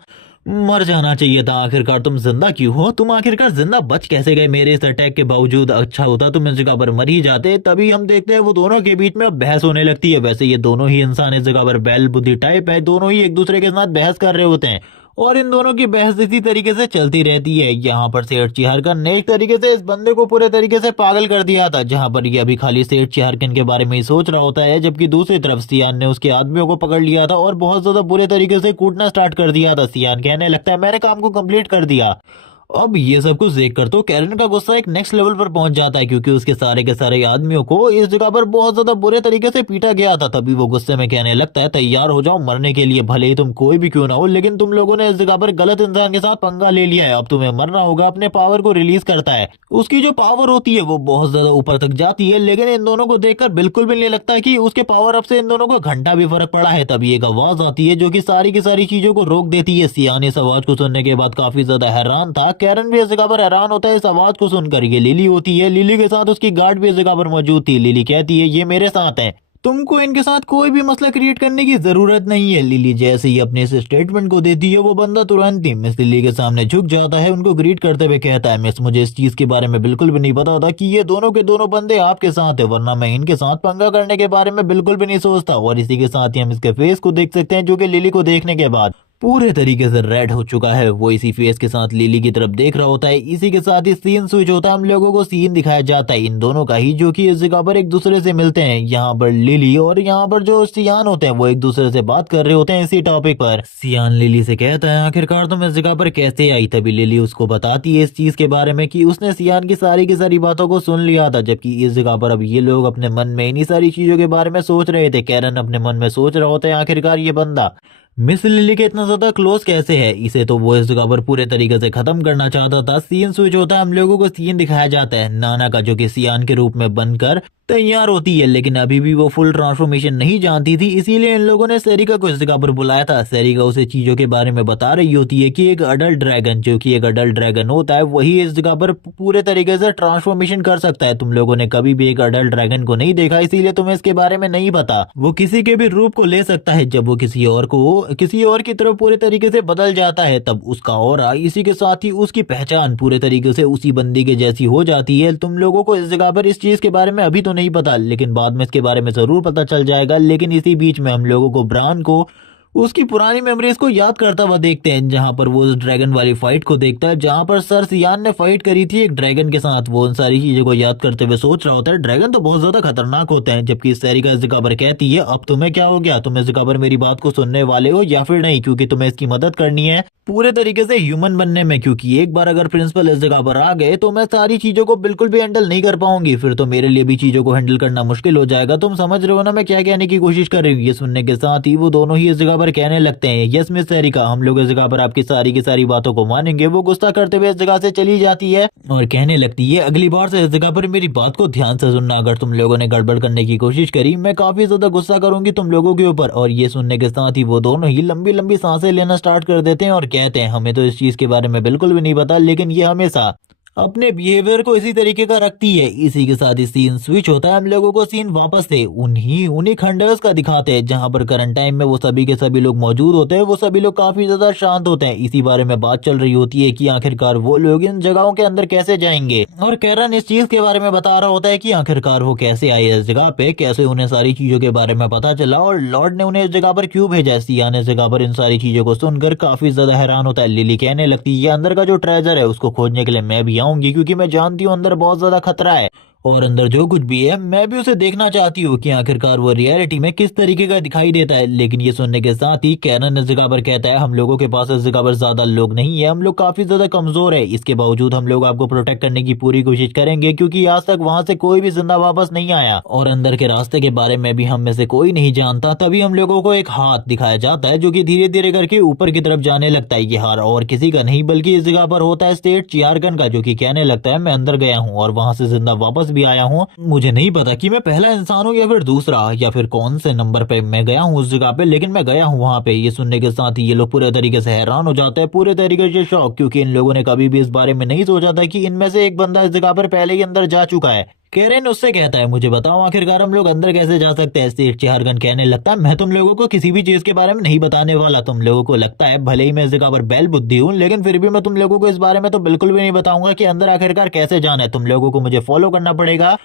मर जाना चाहिए था, आखिरकार तुम जिंदा क्यों हो, तुम आखिरकार जिंदा बच कैसे गए मेरे इस अटैक के बावजूद, अच्छा होता तुम इस जगह पर मर ही जाते। तभी हम देखते हैं वो दोनों के बीच में अब बहस होने लगती है। वैसे ये दोनों ही इंसान इस जगह पर बैल बुद्धि टाइप है, दोनों ही एक दूसरे के साथ बहस कर रहे होते हैं, और इन दोनों की बहस इसी तरीके से चलती रहती है। यहाँ पर सेठ चिहारगन ने एक तरीके से इस बंदे को पूरे तरीके से पागल कर दिया था, जहाँ पर ये अभी खाली सेठ चिहारगन के बारे में ही सोच रहा होता है। जबकि दूसरी तरफ सियान ने उसके आदमियों को पकड़ लिया था और बहुत ज्यादा बुरे तरीके से कूटना स्टार्ट कर दिया था। सियान कहने लगता है मैंने काम को कंप्लीट कर दिया। अब ये सब कुछ देखकर तो कैरन का गुस्सा एक नेक्स्ट लेवल पर पहुंच जाता है, क्योंकि उसके सारे के सारे आदमियों को इस जगह पर बहुत ज्यादा बुरे तरीके से पीटा गया था। तभी वो गुस्से में कहने लगता है तैयार हो जाओ मरने के लिए, भले ही तुम कोई भी क्यों ना हो, लेकिन तुम लोगों ने इस जगह पर गलत इंसान के साथ पंगा ले लिया है, अब तुम्हें मरना होगा। अपने पावर को रिलीज करता है। उसकी जो पावर होती है वो बहुत ज्यादा ऊपर तक जाती है, लेकिन इन दोनों को देखकर बिल्कुल भी नहीं लगता कि उसके पावर अप से इन दोनों को घंटा भी फर्क पड़ा है। तभी एक आवाज आती है जो कि सारी की सारी चीजों को रोक देती है। सियान इस आवाज को सुनने के बाद काफी ज्यादा हैरान था। कैरन भी इस जगह पर हैरान होता है इस आवाज को सुनकर। ये लिली होती है, लिली के साथ उसकी गार्ड भी इस जगह पर मौजूद थी। लिली कहती है ये मेरे साथ है, तुमको इनके साथ कोई भी मसला क्रिएट करने की जरूरत नहीं है। लिली जैसे ही अपने इस स्टेटमेंट को देती है, वो बंदा तुरंत ही मिस लिली के सामने झुक जाता है, उनको ग्रीट करते हुए कहता है मिस मुझे इस चीज के बारे में बिल्कुल भी नहीं पता था कि ये दोनों के दोनों बंदे आपके साथ है, वरना मैं इनके साथ पंगा करने के बारे में बिल्कुल भी नहीं सोचता। और इसी के साथ ही हम इसके फेस को देख सकते हैं, जो कि लिली को देखने के बाद पूरे तरीके से रेड हो चुका है। वो इसी फेस के साथ लिली की तरफ देख रहा होता है। इसी के साथ ही सीन स्विच होता है, हम लोगों को सीन दिखाया जाता है इन दोनों का ही, जो कि इस जगह पर एक दूसरे से मिलते हैं। यहाँ पर लिली और यहाँ पर जो सियान होते हैं वो एक दूसरे से बात कर रहे होते हैं इसी टॉपिक पर। सियान लिली से कहता है आखिरकार तुम इस जगह पर कैसे आई। तभी लिली उसको बताती है इस चीज के बारे में कि उसने सियान की सारी बातों को सुन लिया था। जबकि इस जगह पर अब ये लोग अपने मन में इन्हीं सारी चीजों के बारे में सोच रहे थे। कैरन अपने मन में सोच रहा होता है आखिरकार ये बंदा मिस लिली के इतना ज्यादा क्लोज कैसे है, इसे तो वो इस जगह पर पूरे तरीके से खत्म करना चाहता था। सीन स्विच होता है, हम लोगों को सीन दिखाया जाता है नाना का, जो कि सियान के रूप में बनकर तैयार होती है, लेकिन अभी भी वो फुल ट्रांसफॉर्मेशन नहीं जानती थी। इसीलिए इन लोगों ने सेरिका को इस जगह पर बुलाया था। सेरिका उसे चीजों के बारे में बता रही होती है कि एक अडल्ट ड्रैगन, जो कि एक अडल्ट ड्रैगन होता है, वही इस जगह पर पूरे तरीके से ट्रांसफॉर्मेशन कर सकता है। तुम लोगों ने कभी भी एक अडल्ट ड्रैगन को नहीं देखा, इसीलिए तुम्हें इसके बारे में नहीं पता। वो किसी के भी रूप को ले सकता है। जब वो किसी और की तरफ पूरे तरीके से बदल जाता है, तब उसका ऑरा, इसी के साथ ही उसकी पहचान पूरे तरीके से उसी बंदी के जैसी हो जाती है। तुम लोगों को इस जगह पर इस चीज के बारे में अभी तो नहीं पता, लेकिन बाद में इसके बारे में जरूर पता चल जाएगा। लेकिन इसी बीच में हम लोगों को ब्रान को उसकी पुरानी मेमोरीज को याद करता हुआ देखते हैं, जहां पर वो उस ड्रैगन वाली फाइट को देखता है, जहां पर सर सियान ने फाइट करी थी एक ड्रैगन के साथ। वो उन सारी चीजों को याद करते हुए सोच रहा होता है ड्रैगन तो बहुत ज्यादा खतरनाक होते हैं। जबकि सेरिका इस जगह पर कहती है अब तुम्हें क्या हो गया, तुम इस जगह पर मेरी बात को सुनने वाले हो या फिर नहीं, क्योंकि तुम्हें इसकी मदद करनी है पूरे तरीके से ह्यूमन बनने में। क्योंकि एक बार अगर प्रिंसिपल इस जगह पर आ गए तो मैं सारी चीजों को बिल्कुल भी हैंडल नहीं कर पाऊंगी, फिर तो मेरे लिए भी चीजों को हैंडल करना मुश्किल हो जाएगा। तुम समझ रहे हो ना मैं क्या कहने की कोशिश कर रही हूँ। ये सुनने के साथ ही वो दोनों ही इस जगह पर कहने लगते हैं यस मिस सेरिका, हम लोग इस जगह पर आपकी सारी की सारी बातों को मानेंगे। वो गुस्सा करते हुए इस जगह से चली जाती है और कहने लगती है अगली बार से इस जगह पर मेरी बात को ध्यान से सुनना, अगर तुम लोगों ने गड़बड़ करने की कोशिश करी मैं काफी ज्यादा गुस्सा करूंगी तुम लोगों के ऊपर। और ये सुनने के साथ ही वो दोनों ही लंबी लंबी सांसें लेना स्टार्ट कर देते हैं और कहते हैं हमें तो इस चीज के बारे में बिल्कुल भी नहीं पता, लेकिन ये हमेशा अपने बिहेवियर को इसी तरीके का रखती है। इसी के साथ ही सीन स्विच होता है, हम लोगों को सीन वापस से उन्हीं खंडर्स का दिखाते हैं, जहां पर करंट टाइम में वो सभी के सभी लोग मौजूद होते हैं। वो सभी लोग काफी ज्यादा शांत होते हैं। इसी बारे में बात चल रही होती है कि आखिरकार वो लोग इन जगहों के अंदर कैसे जाएंगे, और कैरन इस चीज के बारे में बता रहा होता है कि आखिरकार वो कैसे आए इस जगह पे, कैसे उन्हें सारी चीजों के बारे में पता चला और लॉर्ड ने उन्हें इस जगह पर क्यों भेजा। सियान इस जगह पर इन सारी चीजों को सुनकर काफी ज्यादा हैरान होता है। लिली कहने लगती है ये अंदर का जो ट्रेजर है उसको खोजने के लिए मैं भी आऊंगी, क्योंकि मैं जानती हूँ अंदर बहुत ज्यादा खतरा है और अंदर जो कुछ भी है मैं भी उसे देखना चाहती हूँ कि आखिरकार वो रियलिटी में किस तरीके का दिखाई देता है। लेकिन ये सुनने के साथ ही कैरन इस जगह पर कहता है हम लोगों के पास इस जगह पर ज्यादा लोग नहीं है, हम लोग काफी ज्यादा कमजोर है, इसके बावजूद हम लोग आपको प्रोटेक्ट करने की पूरी कोशिश करेंगे क्योंकि आज तक वहां से कोई भी जिंदा वापस नहीं आया और अंदर के रास्ते के बारे में भी हम में से कोई नहीं जानता। तभी हम लोगों को एक हाथ दिखाया जाता है जो कि धीरे धीरे करके ऊपर की तरफ जाने लगता है। ये हार और किसी का नहीं बल्कि इस जगह पर होता है सेठ चियारगन का, जो कि कहने लगता है मैं अंदर गया हूँ और वहां से जिंदा वापस भी आया हूँ। मुझे नहीं पता कि मैं पहला इंसान हूँ या फिर दूसरा या फिर कौन से नंबर पे मैं गया हूँ उस जगह पे, लेकिन मैं गया हूँ वहां पे। ये सुनने के साथ ही ये लोग पूरे तरीके से हैरान हो जाते हैं, पूरे तरीके से शॉक, क्योंकि इन लोगों ने कभी भी इस बारे में नहीं सोचा था कि इनमें से एक बंदा इस जगह पर पहले ही अंदर जा चुका है। केरेन उससे कहता है मुझे बताओ आखिरकार हम लोग अंदर कैसे जा सकते हैं। सेठ चिहारगन कहने लगता है मैं तुम लोगों को किसी भी चीज के बारे में नहीं बताने वाला। तुम लोगों को लगता है भले ही मैं इस जगह पर बैल बुद्धि हूँ, लेकिन फिर भी मैं तुम लोगों को इस बारे में तो बिल्कुल भी नहीं बताऊंगा कि अंदर आखिरकार कैसे जाना है। तुम लोगों को मुझे फॉलो करना पड़ेगा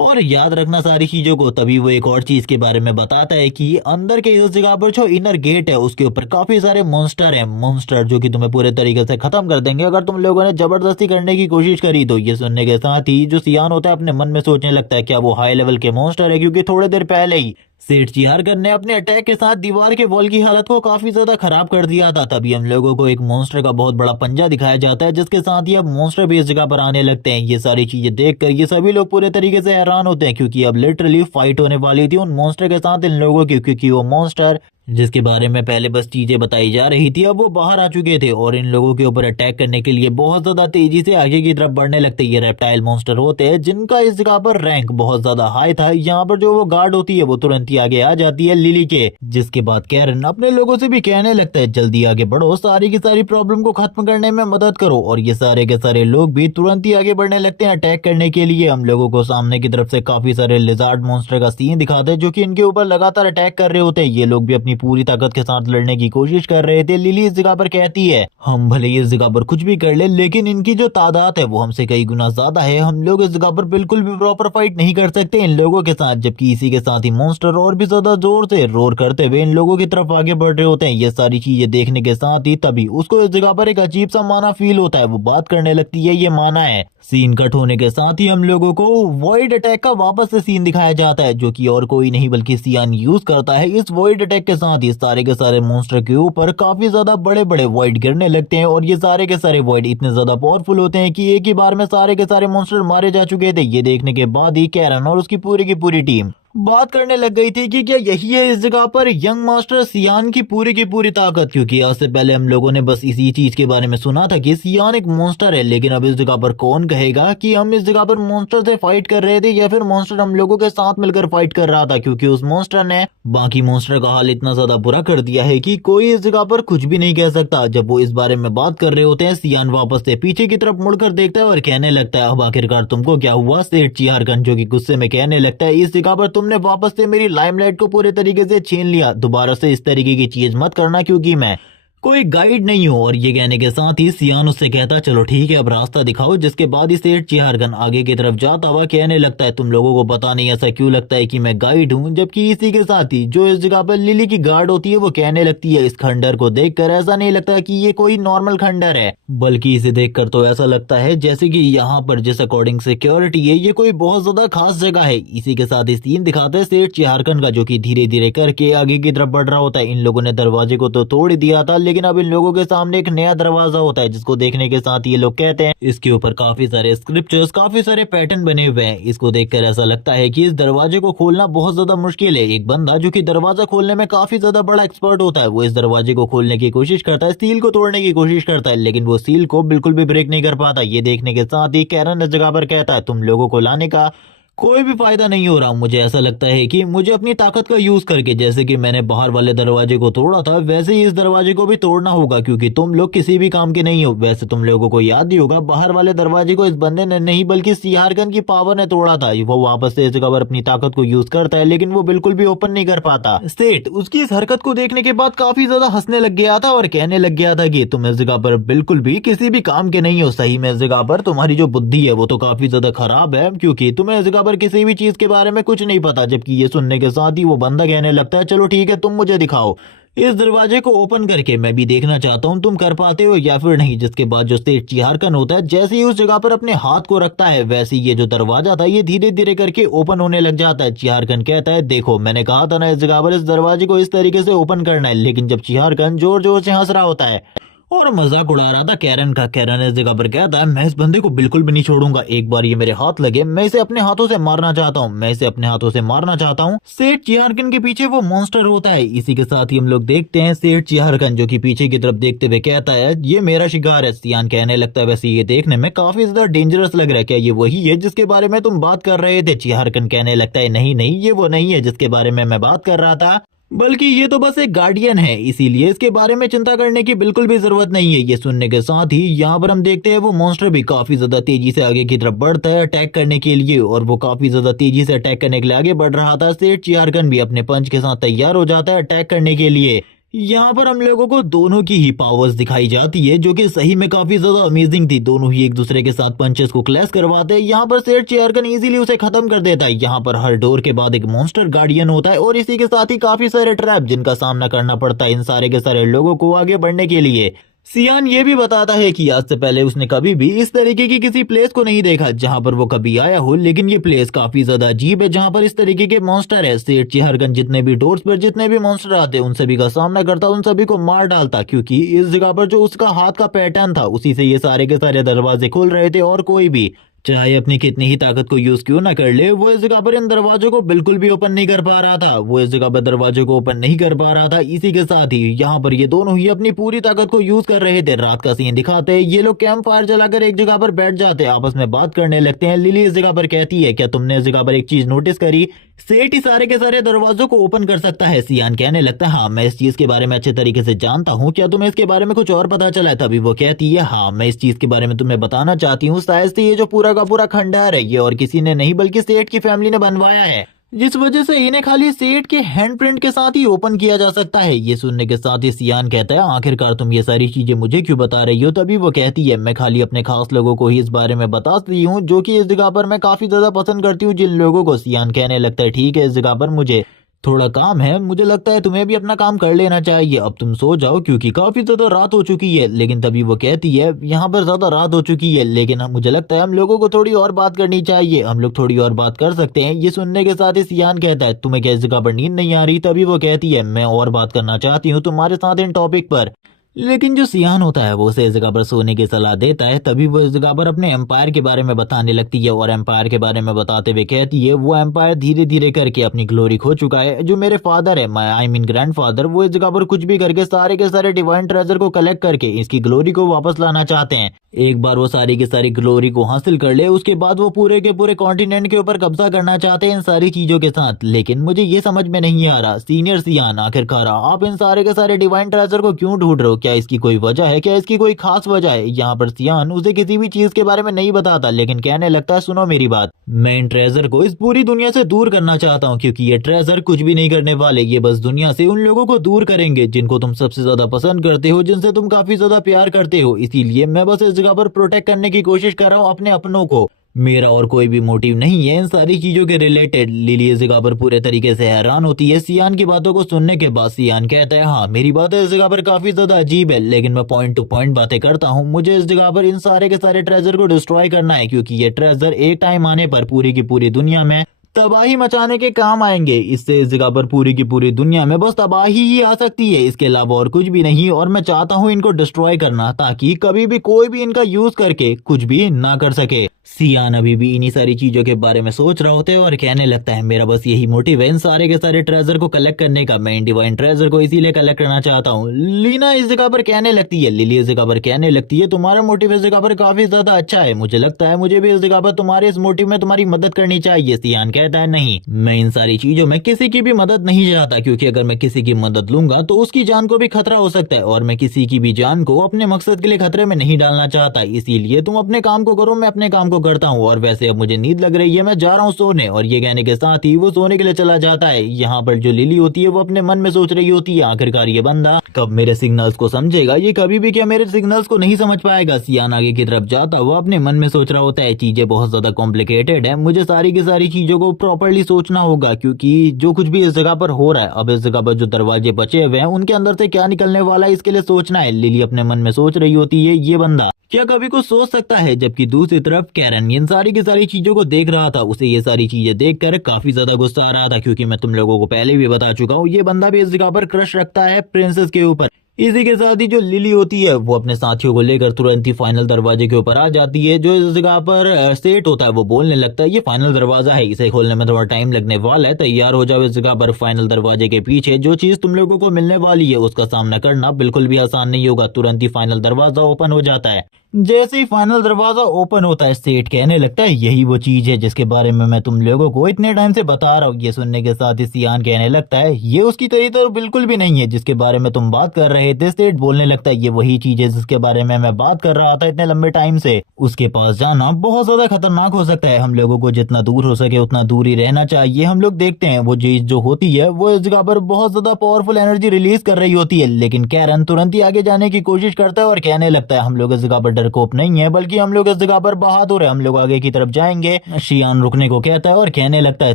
और याद रखना सारी चीजों को। तभी वो एक और चीज के बारे में बताता है कि अंदर के इस जगह पर जो इनर गेट है उसके ऊपर काफी सारे मॉन्स्टर हैं, मॉन्स्टर जो कि तुम्हें पूरे तरीके से खत्म कर देंगे अगर तुम लोगों ने जबरदस्ती करने की कोशिश करी तो। ये सुनने के साथ ही जो सियान होता है अपने मन में सोचने लगता है क्या वो हाई लेवल के मॉन्स्टर है, क्योंकि थोड़ी देर पहले ही सेठ चिहारगन ने अपने अटैक के साथ दीवार के वॉल की हालत को काफी ज्यादा खराब कर दिया था। तभी हम लोगों को एक मॉन्स्टर का बहुत बड़ा पंजा दिखाया जाता है जिसके साथ ही अब मॉन्स्टर भी इस जगह पर आने लगते हैं। ये सारी चीजें देखकर ये सभी लोग पूरे तरीके से हैरान होते हैं क्योंकि अब लिटरली फाइट होने वाली थी उन मॉन्स्टर के साथ इन लोगों की, क्योंकि वो मॉन्स्टर जिसके बारे में पहले बस चीजें बताई जा रही थी अब वो बाहर आ चुके थे और इन लोगों के ऊपर अटैक करने के लिए बहुत ज्यादा तेजी से आगे की तरफ बढ़ने लगते। ये रेप्टाइल मॉन्स्टर होते हैं जिनका इस जगह पर रैंक बहुत ज्यादा हाई था। यहाँ पर जो वो गार्ड होती है वो तुरंत ही आगे आ जाती है लिली के, जिसके बाद कैरन अपने लोगों से भी कहने लगता है जल्दी आगे बढ़ो, सारी की सारी प्रॉब्लम को खत्म करने में मदद करो। और ये सारे के सारे लोग भी तुरंत ही आगे बढ़ने लगते हैं अटैक करने के लिए। हम लोगों को सामने की तरफ से काफी सारे लिजार्ड मॉन्स्टर का सीन दिखाते हैं जो कि इनके ऊपर लगातार अटैक कर रहे होते हैं। ये लोग भी अपनी पूरी ताकत के साथ लड़ने की कोशिश कर रहे थे। लिली इस जगह पर कहती है हम भले ही इस जगह पर कुछ भी कर ले लेकिन इनकी जो तादाद है वो हमसे कई गुना ज्यादा है, हम लोग इस जगह पर बिल्कुल भी प्रॉपर फाइट नहीं कर सकते इन लोगों के साथ। जबकि इसी के साथ ही मॉन्स्टर और भी ज्यादा जोर से रोर करते हुए इन लोगों की तरफ आगे बढ़ रहे होते हैं। ये सारी चीजें देखने के साथ ही तभी उसको इस जगह पर एक अजीब सा माना फील होता है, वो बात करने लगती है ये माना है। सीन कट होने के साथ ही हम लोगों को वॉइड अटैक का वापस से सीन दिखाया जाता है जो कि और कोई नहीं बल्कि सियान यूज करता है। इस वॉइड अटैक के साथ ही सारे के सारे मॉन्स्टर के ऊपर काफी ज्यादा बड़े बड़े वॉइड गिरने लगते हैं और ये सारे के सारे वॉइड इतने ज्यादा पावरफुल होते हैं कि एक ही बार में सारे के सारे मॉन्स्टर मारे जा चुके थे। ये देखने के बाद ही कैरन और उसकी पूरी की पूरी टीम बात करने लग गई थी कि क्या यही है इस जगह पर यंग मास्टर सियान की पूरी ताकत, क्योंकि आज से पहले हम लोगों ने बस इसी चीज के बारे में सुना था कि सियान एक मॉन्स्टर है। लेकिन अब इस जगह पर कौन कहेगा कि हम इस जगह पर मॉन्स्टर से फाइट कर रहे थे या फिर मॉन्स्टर हम लोगों के साथ मिलकर फाइट कर रहा था, क्योंकि उस मॉन्स्टर ने बाकी मॉन्स्टर का हाल इतना ज्यादा बुरा कर दिया है कि कोई इस जगह पर कुछ भी नहीं कह सकता। जब वो इस बारे में बात कर रहे होते हैं सियान वापस से पीछे की तरफ मुड़कर देखता है और कहने लगता है अब आखिरकार तुमको क्या हुआ सेठ चिहारगन, जो कि गुस्से में कहने लगता है इस जगह पर तुमने वापस से मेरी लाइमलाइट को पूरे तरीके से छीन लिया, दोबारा से इस तरीके की चीज मत करना क्योंकि मैं कोई गाइड नहीं हो। और ये कहने के साथ ही सियान उससे कहता चलो ठीक है अब रास्ता दिखाओ। जिसके बाद ही सेठ चिहारगन आगे की तरफ जाता हुआ कहने लगता है तुम लोगों को पता नहीं ऐसा क्यों लगता है कि मैं गाइड हूँ। जबकि इसी के साथ ही जो इस जगह पर लिली की गार्ड होती है वो कहने लगती है इस खंडर को देखकर ऐसा नहीं लगता कि ये कोई नॉर्मल खंडर है, बल्कि इसे देखकर तो ऐसा लगता है जैसे कि यहाँ पर जिस अकॉर्डिंग सिक्योरिटी है ये कोई बहुत ज्यादा खास जगह है। इसी के साथ ही सीन दिखाते हैं सेठ चिहारगन का जो कि धीरे धीरे करके आगे की तरफ बढ़ रहा होता है। इन लोगों ने दरवाजे को तो तोड़ दिया था लेकिन अब इन लोगों के सामने एक नया दरवाजा होता है जिसको देखने के साथ ये लोग कहते हैं इसके ऊपर काफी सारे स्क्रिप्चर्स काफी सारे पैटर्न बने हुए हैं। इसको देखकर ऐसा लगता है कि इस दरवाजे को खोलना बहुत ज्यादा मुश्किल है। एक बंदा जो कि दरवाजा खोलने में काफी ज्यादा बड़ा एक्सपर्ट होता है वो इस दरवाजे को खोलने की कोशिश करता है, सील को तोड़ने की कोशिश करता है, लेकिन वो सील को बिल्कुल भी ब्रेक नहीं कर पाता। ये देखने के साथ ही कैरन इस जगह पर कहता है तुम लोगों को लाने का कोई भी फायदा नहीं हो रहा। मुझे ऐसा लगता है कि मुझे अपनी ताकत का यूज करके जैसे कि मैंने बाहर वाले दरवाजे को तोड़ा था वैसे ही इस दरवाजे को भी तोड़ना होगा, क्योंकि तुम लोग किसी भी काम के नहीं हो। वैसे तुम लोगों को याद ही होगा बाहर वाले दरवाजे को इस बंदे ने नहीं बल्कि सिहारगन की पावर ने तोड़ा था। वो वापस से इस जगह पर अपनी ताकत को यूज करता है लेकिन वो बिल्कुल भी ओपन नहीं कर पाता। सेठ उसकी इस हरकत को देखने के बाद काफी ज्यादा हंसने लग गया था और कहने लग गया था कि तुम इस जगह पर बिल्कुल भी किसी भी काम के नहीं हो। सही में इस जगह पर तुम्हारी जो बुद्धि है वो तो काफी ज्यादा खराब है, क्योंकि तुम्हें इस जगह पर किसी भी चीज के बारे में कुछ नहीं पता। जबकि ये सुनने के साथ ही वो बंदा कहने लगता है चलो ठीक है तुम मुझे दिखाओ, इस दरवाजे को ओपन करके मैं भी देखना चाहता हूँ तुम कर पाते हो या फिर नहीं। जिसके बाद जो सेठ चिहारकन होता है जैसे ही उस जगह पर अपने हाथ को रखता है वैसे ही ये जो दरवाजा था ये धीरे धीरे करके ओपन होने लग जाता है। चिहारकन कहता है देखो मैंने कहा था ना इस जगह पर इस दरवाजे को इस तरीके से ओपन करना है। लेकिन जब चिहारकन जोर जोर से हंस रहा होता है और मजाक उड़ा रहा था कैरन का, कैरन इस जगह पर कहता है मैं इस बंदे को बिल्कुल भी नहीं छोड़ूंगा, एक बार ये मेरे हाथ लगे मैं इसे अपने हाथों से मारना चाहता हूँ, मैं इसे अपने हाथों से मारना चाहता हूँ। सेठ चिहारकन के पीछे वो मॉन्स्टर होता है। इसी के साथ ही हम लोग देखते हैं सेठ चिहारकन जो कि पीछे की तरफ देखते हुए कहता है ये मेरा शिकार है। सियान कहने लगता है वैसे ये देखने में काफी ज्यादा डेंजरस लग रहा है, क्या ये वही है जिसके बारे में तुम बात कर रहे थे? चिहारकन कहने लगता है नहीं नहीं ये वो नहीं है जिसके बारे में मैं बात कर रहा था, बल्कि ये तो बस एक गार्डियन है, इसीलिए इसके बारे में चिंता करने की बिल्कुल भी जरूरत नहीं है। ये सुनने के साथ ही यहाँ पर हम देखते हैं वो मॉन्स्टर भी काफी ज्यादा तेजी से आगे की तरफ बढ़ता है अटैक करने के लिए, और वो काफी ज्यादा तेजी से अटैक करने के लिए आगे बढ़ रहा था। सेठ चिहारकन भी अपने पंच के साथ तैयार हो जाता है अटैक करने के लिए। यहाँ पर हम लोगों को दोनों की ही पावर्स दिखाई जाती है जो कि सही में काफी ज्यादा अमेजिंग थी। दोनों ही एक दूसरे के साथ पंचेस को क्लैश करवाते हैं। यहाँ पर सेठ चिहारकन इजीली उसे खत्म कर देता है। यहाँ पर हर डोर के बाद एक मॉन्स्टर गार्डियन होता है और इसी के साथ ही काफी सारे ट्रैप जिनका सामना करना पड़ता है इन सारे के सारे लोगों को आगे बढ़ने के लिए। सियान ये भी बताता है कि आज से पहले उसने कभी भी इस तरीके की किसी प्लेस को नहीं देखा जहां पर वो कभी आया हो, लेकिन ये प्लेस काफी ज्यादा अजीब है जहां पर इस तरीके के मॉन्स्टर है। सेठ चिहारकन जितने भी डोर्स पर जितने भी मॉन्स्टर आते उन सभी का सामना करता, उन सभी को मार डालता, क्योंकि इस जगह पर जो उसका हाथ का पैटर्न था उसी से ये सारे के सारे दरवाजे खुल रहे थे। और कोई भी चाहे अपनी कितनी ही ताकत को यूज क्यों ना कर ले वो इस जगह पर इन दरवाजों को बिल्कुल भी ओपन नहीं कर पा रहा था, वो इस जगह पर दरवाजों को ओपन नहीं कर पा रहा था। इसी के साथ ही यहाँ पर ये दोनों ही अपनी पूरी ताकत को यूज कर रहे थे। रात का सीन दिखाते हैं, ये लोग कैंप फायर जलाकर एक जगह पर बैठ जाते हैं, आपस में बात करने लगते हैं। लिली इस जगह पर कहती है क्या तुमने इस जगह पर एक चीज नोटिस करी, सेठ ही सारे के सारे दरवाजों को ओपन कर सकता है। सियान कहने लगता है हाँ मैं इस चीज के बारे में अच्छे तरीके से जानता हूँ, क्या तुम्हें इसके बारे में कुछ और पता चला है? तभी वो कहती है हाँ मैं इस चीज के बारे में तुम्हें बताना चाहती हूँ, शायद से ये जो पूरा का पूरा खंडहर है ये और किसी ने नहीं बल्कि सेठ की फैमिली ने बनवाया है, जिस वजह से इन्हें खाली सेठ के हैंडप्रिंट के साथ ही ओपन किया जा सकता है। ये सुनने के साथ ही सियान कहता है आखिरकार तुम ये सारी चीजें मुझे क्यों बता रही हो? तभी वो कहती है मैं खाली अपने खास लोगों को ही इस बारे में बताती हूँ जो कि इस जगह पर मैं काफी ज्यादा पसंद करती हूँ जिन लोगों को। सियान कहने लगता है ठीक है इस जगह पर मुझे थोड़ा काम है, मुझे लगता है तुम्हें भी अपना काम कर लेना चाहिए, अब तुम सो जाओ क्योंकि काफी ज्यादा रात हो चुकी है। लेकिन तभी वो कहती है यहाँ पर ज्यादा रात हो चुकी है लेकिन मुझे लगता है हम लोगों को थोड़ी और बात करनी चाहिए, हम लोग थोड़ी और बात कर सकते हैं। ये सुनने के साथ ही सियान कहता है तुम्हें क्या इस जगह पर नींद नहीं आ रही? तभी वो कहती है मैं और बात करना चाहती हूँ तुम्हारे साथ इन टॉपिक पर। लेकिन जो सियान होता है वो उसे इस जगह पर सोने की सलाह देता है। तभी वो इस जगह पर अपने एम्पायर के बारे में बताने लगती है और एम्पायर के बारे में बताते हुए कहती है वो एम्पायर धीरे धीरे करके अपनी ग्लोरी खो चुका है। जो मेरे फादर है आई मीन ग्रैंडफादर, वो इस जगह पर कुछ भी करके सारे के सारे डिवाइन ट्रेजर को कलेक्ट करके इसकी ग्लोरी को वापस लाना चाहते हैं। एक बार वो सारी की सारी ग्लोरी को हासिल कर ले उसके बाद वो पूरे के पूरे कॉन्टिनेंट के ऊपर कब्जा करना चाहते हैं इन सारी चीजों के साथ। लेकिन मुझे ये समझ में नहीं आ रहा सीनियर सियान, आखिरकार आप इन सारे के सारे डिवाइन ट्रेजर को क्यों ढूंढ रहे हो? क्या इसकी कोई वजह है? क्या इसकी कोई खास वजह है? यहाँ पर सियान उसे किसी भी चीज के बारे में नहीं बताता लेकिन कहने लगता है सुनो मेरी बात, मैं इन ट्रेजर को इस पूरी दुनिया से दूर करना चाहता हूँ क्योंकि ये ट्रेजर कुछ भी नहीं करने वाले, ये बस दुनिया से उन लोगों को दूर करेंगे जिनको तुम सबसे ज्यादा पसंद करते हो, जिनसे तुम काफी ज्यादा प्यार करते हो। इसीलिए मैं बस इस जगह पर प्रोटेक्ट करने की कोशिश कर रहा हूँ अपने अपनों को, मेरा और कोई भी मोटिव नहीं है इन सारी चीजों के रिलेटेड। लिली इस जगह पर पूरे तरीके से हैरान होती है सियान की बातों को सुनने के बाद। सियान कहता है हाँ मेरी बातें इस जगह पर काफी ज्यादा अजीब है लेकिन मैं पॉइंट टू पॉइंट बातें करता हूँ, मुझे इस जगह पर इन सारे के सारे ट्रेजर को डिस्ट्रॉय करना है क्योंकि ये ट्रेजर एक टाइम आने पर पूरी की पूरी दुनिया में तबाही मचाने के काम आएंगे। इससे इस जगह पर पूरी की पूरी दुनिया में बस तबाही ही आ सकती है, इसके अलावा और कुछ भी नहीं। और मैं चाहता हूँ इनको डिस्ट्रॉय करना ताकि कभी भी कोई भी इनका यूज करके कुछ भी ना कर सके। सियान अभी भी इन्हीं सारी चीजों के बारे में सोच रहा होता है और कहने लगता है मेरा बस यही मोटिव है इन सारे के सारे ट्रेजर को कलेक्ट करने का, मैं इन डिवाइन ट्रेजर को इसीलिए कलेक्ट करना चाहता हूँ। लीना इस जगह पर कहने लगती है, लिली इस जगह पर कहने लगती है तुम्हारा मोटिव इस जगह पर काफी ज्यादा अच्छा है, मुझे लगता है मुझे भी इस जगह पर तुम्हारे इस मोटिव में तुम्हारी मदद करनी चाहिए। सियान कहता है नहीं, मैं इन सारी चीजों में किसी की भी मदद नहीं चाहता क्योंकि अगर मैं किसी की मदद लूंगा तो उसकी जान को भी खतरा हो सकता है और मैं किसी की भी जान को अपने मकसद के लिए खतरे में नहीं डालना चाहता। इसीलिए तुम अपने काम को करो, मैं अपने काम को को करता हूँ और वैसे अब मुझे नींद लग रही है, मैं जा रहा हूँ सोने। और ये कहने के साथ ही वो सोने के लिए चला जाता है। यहाँ पर जो लिली होती है वो अपने मन में सोच रही होती है, आखिरकार ये बंदा कब मेरे सिग्नल्स को समझेगा, ये कभी भी क्या मेरे सिग्नल्स को नहीं समझ पाएगा। सियान आगे की तरफ जाता हुआ अपने मन में सोच रहा होता है, चीजें बहुत ज्यादा कॉम्प्लिकेटेड है, मुझे सारी की सारी चीजों को प्रॉपरली सोचना होगा, क्योंकि जो कुछ भी इस जगह पर हो रहा है, अब इस जगह पर जो दरवाजे बचे हुए हैं उनके अंदर से क्या निकलने वाला है इसके लिए सोचना है। लिली अपने मन में सोच रही होती है, ये बंदा क्या कभी कुछ सोच सकता है। जबकि दूसरी तरफ कैरन इन सारी की सारी चीजों को देख रहा था, उसे ये सारी चीजें देखकर काफी ज्यादा गुस्सा आ रहा था, क्योंकि मैं तुम लोगों को पहले भी बता चुका हूँ ये बंदा भी इस जगह पर क्रश रखता है प्रिंसेस के ऊपर। इसी के साथ ही जो लिली होती है वो अपने साथियों को लेकर तुरंत ही फाइनल दरवाजे के ऊपर आ जाती है। जो इस जगह पर सेट होता है वो बोलने लगता है, ये फाइनल दरवाजा है, इसे खोलने में थोड़ा टाइम लगने वाला है, तैयार हो जाओ। इस जगह पर फाइनल दरवाजे के पीछे जो चीज तुम लोगों को मिलने वाली है उसका सामना करना बिल्कुल भी आसान नहीं होगा। तुरंत ही फाइनल दरवाजा ओपन हो जाता है। जैसे ही फाइनल दरवाजा ओपन होता है सेठ कहने लगता है, यही वो चीज है जिसके बारे में मैं तुम लोगों को इतने टाइम से बता रहा हूँ। ये सुनने के साथ ही सियान कहने लगता है, ये उसकी तरह तो बिल्कुल भी नहीं है जिसके बारे में तुम बात कर रहे थे। सेठ बोलने लगता है, ये वही चीज है जिसके बारे में मैं बात कर रहा था इतने लंबे टाइम से। उसके पास जाना बहुत ज्यादा खतरनाक हो सकता है, हम लोगों को जितना दूर हो सके उतना दूर ही रहना चाहिए। हम लोग देखते हैं वो चीज जो होती है वो इस जगह पर बहुत ज्यादा पावरफुल एनर्जी रिलीज कर रही होती है, लेकिन कैरन तुरंत ही आगे जाने की कोशिश करता है और कहने लगता है, हम लोग इस जगह पर डरपोक नहीं है, बल्कि हम लोग इस जगह पर बहादुर है, हम लोग आगे की तरफ जाएंगे। शियान रुकने को कहता है और कहने लगता है,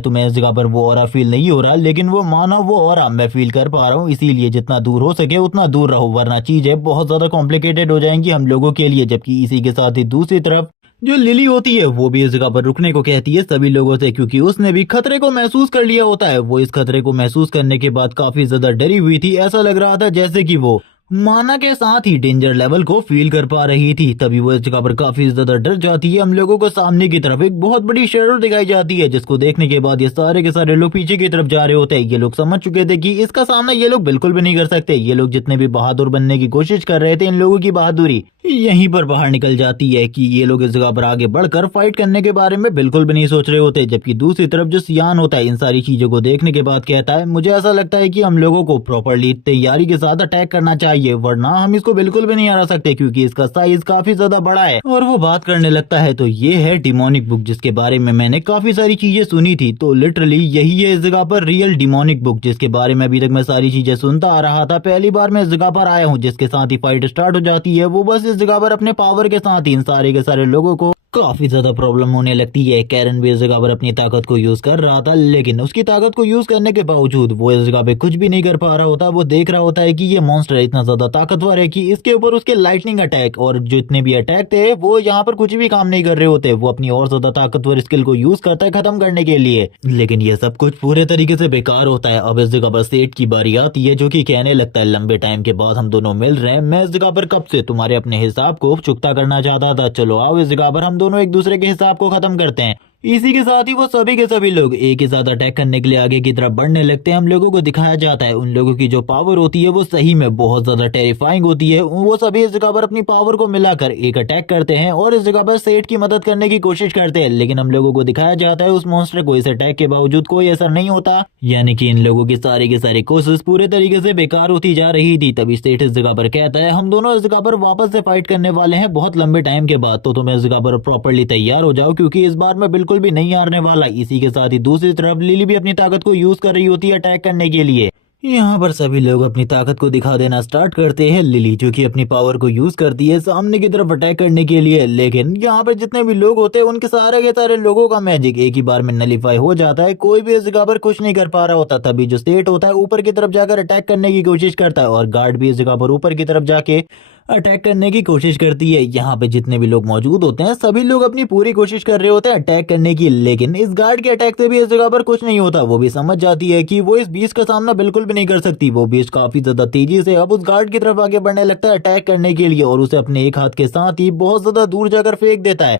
तुम्हें इस जगह पर वो ऑरा फील नहीं हो रहा, लेकिन वो मानो वो ऑरा मैं फील कर पा रहा हूँ, इसीलिए जितना दूर हो सके उतना दूर रहो, वरना चीजें बहुत ज्यादा कॉम्प्लिकेटेड हो जाएंगी हम लोगों के लिए। जबकि इसी के साथ ही दूसरी तरफ जो लिली होती है वो भी इस जगह पर रुकने को कहती है सभी लोगों से, क्योंकि उसने भी खतरे को महसूस कर लिया होता है। वो इस खतरे को महसूस करने के बाद काफी ज्यादा डरी हुई थी, ऐसा लग रहा था जैसे कि वो माना के साथ ही डेंजर लेवल को फील कर पा रही थी। तभी वो इस जगह पर काफी ज्यादा डर जाती है। हम लोगों को सामने की तरफ एक बहुत बड़ी शैडो दिखाई जाती है, जिसको देखने के बाद ये सारे के सारे लोग पीछे की तरफ जा रहे होते हैं। ये लोग समझ चुके थे कि इसका सामना ये लोग बिल्कुल भी नहीं कर सकते। ये लोग जितने भी बहादुर बनने की कोशिश कर रहे थे, इन लोगों की बहादुरी यहीं पर बाहर निकल जाती है कि ये लोग इस जगह पर आगे बढ़कर फाइट करने के बारे में बिल्कुल भी नहीं सोच रहे होते। जबकि दूसरी तरफ जो सियान होता है इन सारी चीजों को देखने के बाद कहता है, मुझे ऐसा लगता है कि हम लोगों को प्रॉपरली तैयारी के साथ अटैक करना चाहिए, वरना हम इसको बिल्कुल भी नहीं हरा सकते, क्योंकि इसका साइज काफी ज्यादा बड़ा है। और वो बात करने लगता है, तो ये है डिमोनिक बुक, जिसके बारे में मैंने काफी सारी चीजें सुनी थी। तो लिटरली यही है इस जगह पर रियल डिमोनिक बुक, जिसके बारे में अभी तक मैं सारी चीजें सुनता आ रहा था। पहली बार मैं इस जगह पर आया हूँ, जिसके साथ ही फाइट स्टार्ट हो जाती है। वो बस इस जगह पर अपने पावर के साथ ही इन सारे के सारे लोगों को काफी ज्यादा प्रॉब्लम होने लगती है। कैरन भी इस जगह पर अपनी ताकत को यूज कर रहा था, लेकिन उसकी ताकत को यूज करने के बावजूद वो इस जगह पे कुछ भी नहीं कर पा रहा होता। वो देख रहा होता है कि ये मॉन्स्टर इतना ज्यादा ताकतवर है कि इसके ऊपर उसके लाइटनिंग अटैक और जितने भी अटैक थे वो यहाँ पर कुछ भी काम नहीं कर रहे होते। वो अपनी और ज्यादा ताकतवर स्किल को यूज करता है खत्म करने के लिए, लेकिन ये सब कुछ पूरे तरीके से बेकार होता है। अब इस जगह पर सेठ की बारी आती है, जो कि कहने लगता है, लंबे टाइम के बाद हम दोनों मिल रहे हैं, मैं इस जगह पर कब से तुम्हारे अपने हिसाब को चुकता करना चाहता था, चलो आओ इस जगह पर हम दोनों एक दूसरे के आपको खत्म करते हैं। इसी के साथ ही वो सभी के सभी लोग एक ही साथ अटैक करने के लिए आगे की तरफ बढ़ने लगते हैं। हम लोगों को दिखाया जाता है उन लोगों की जो पावर होती है वो सही में बहुत ज्यादा टेरिफाइंग होती है। वो सभी इस जगह पर अपनी पावर को मिलाकर एक अटैक करते हैं और इस जगह पर सेठ की मदद करने की कोशिश करते हैं, लेकिन हम लोगों को दिखाया जाता है उस मॉन्स्टर को इस अटैक के बावजूद कोई असर नहीं होता, यानी कि इन लोगों की सारी कोशिश पूरे तरीके से बेकार होती जा रही थी। तभी सेठ इस जगह पर कहता है, हम दोनों इस जगह पर वापस से फाइट करने वाले हैं बहुत लंबे टाइम के बाद, तो तुम इस जगह पर प्रॉपरली तैयार हो जाओ, क्योंकि इस बार मैं बिल्कुल भी नहीं हारने वाला। इसी के साथ ही दूसरी तरफ लिली भी अपनी ताकत को यूज कर रही होती है अटैक करने के लिए। यहाँ पर सभी लोग अपनी ताकत को दिखा देना स्टार्ट करते हैं। लिली जो कि अपनी पावर को यूज करती है सामने की तरफ अटैक करने के लिए, लेकिन यहाँ पर जितने भी लोग होते हैं उनके सारे के सारे लोगों का मैजिक एक ही बार में नलीफाई हो जाता है। कोई भी इस जगह पर कुछ नहीं कर पा रहा होता। तभी जो सेठ होता है ऊपर की तरफ जाकर अटैक करने की कोशिश करता है और गार्ड भी इस जगह पर ऊपर की तरफ जाके अटैक करने की कोशिश करती है। यहाँ पे जितने भी लोग मौजूद होते हैं सभी लोग अपनी पूरी कोशिश कर रहे होते हैं अटैक करने की, लेकिन इस गार्ड के अटैक से भी इस जगह पर कुछ नहीं होता। वो भी समझ जाती है कि वो इस बीस्ट का सामना बिल्कुल भी नहीं कर सकती। वो बीस्ट काफी ज्यादा तेजी से अब उस गार्ड की तरफ आगे बढ़ने लगता है अटैक करने के लिए और उसे अपने एक हाथ के साथ ही बहुत ज्यादा दूर जाकर फेंक देता है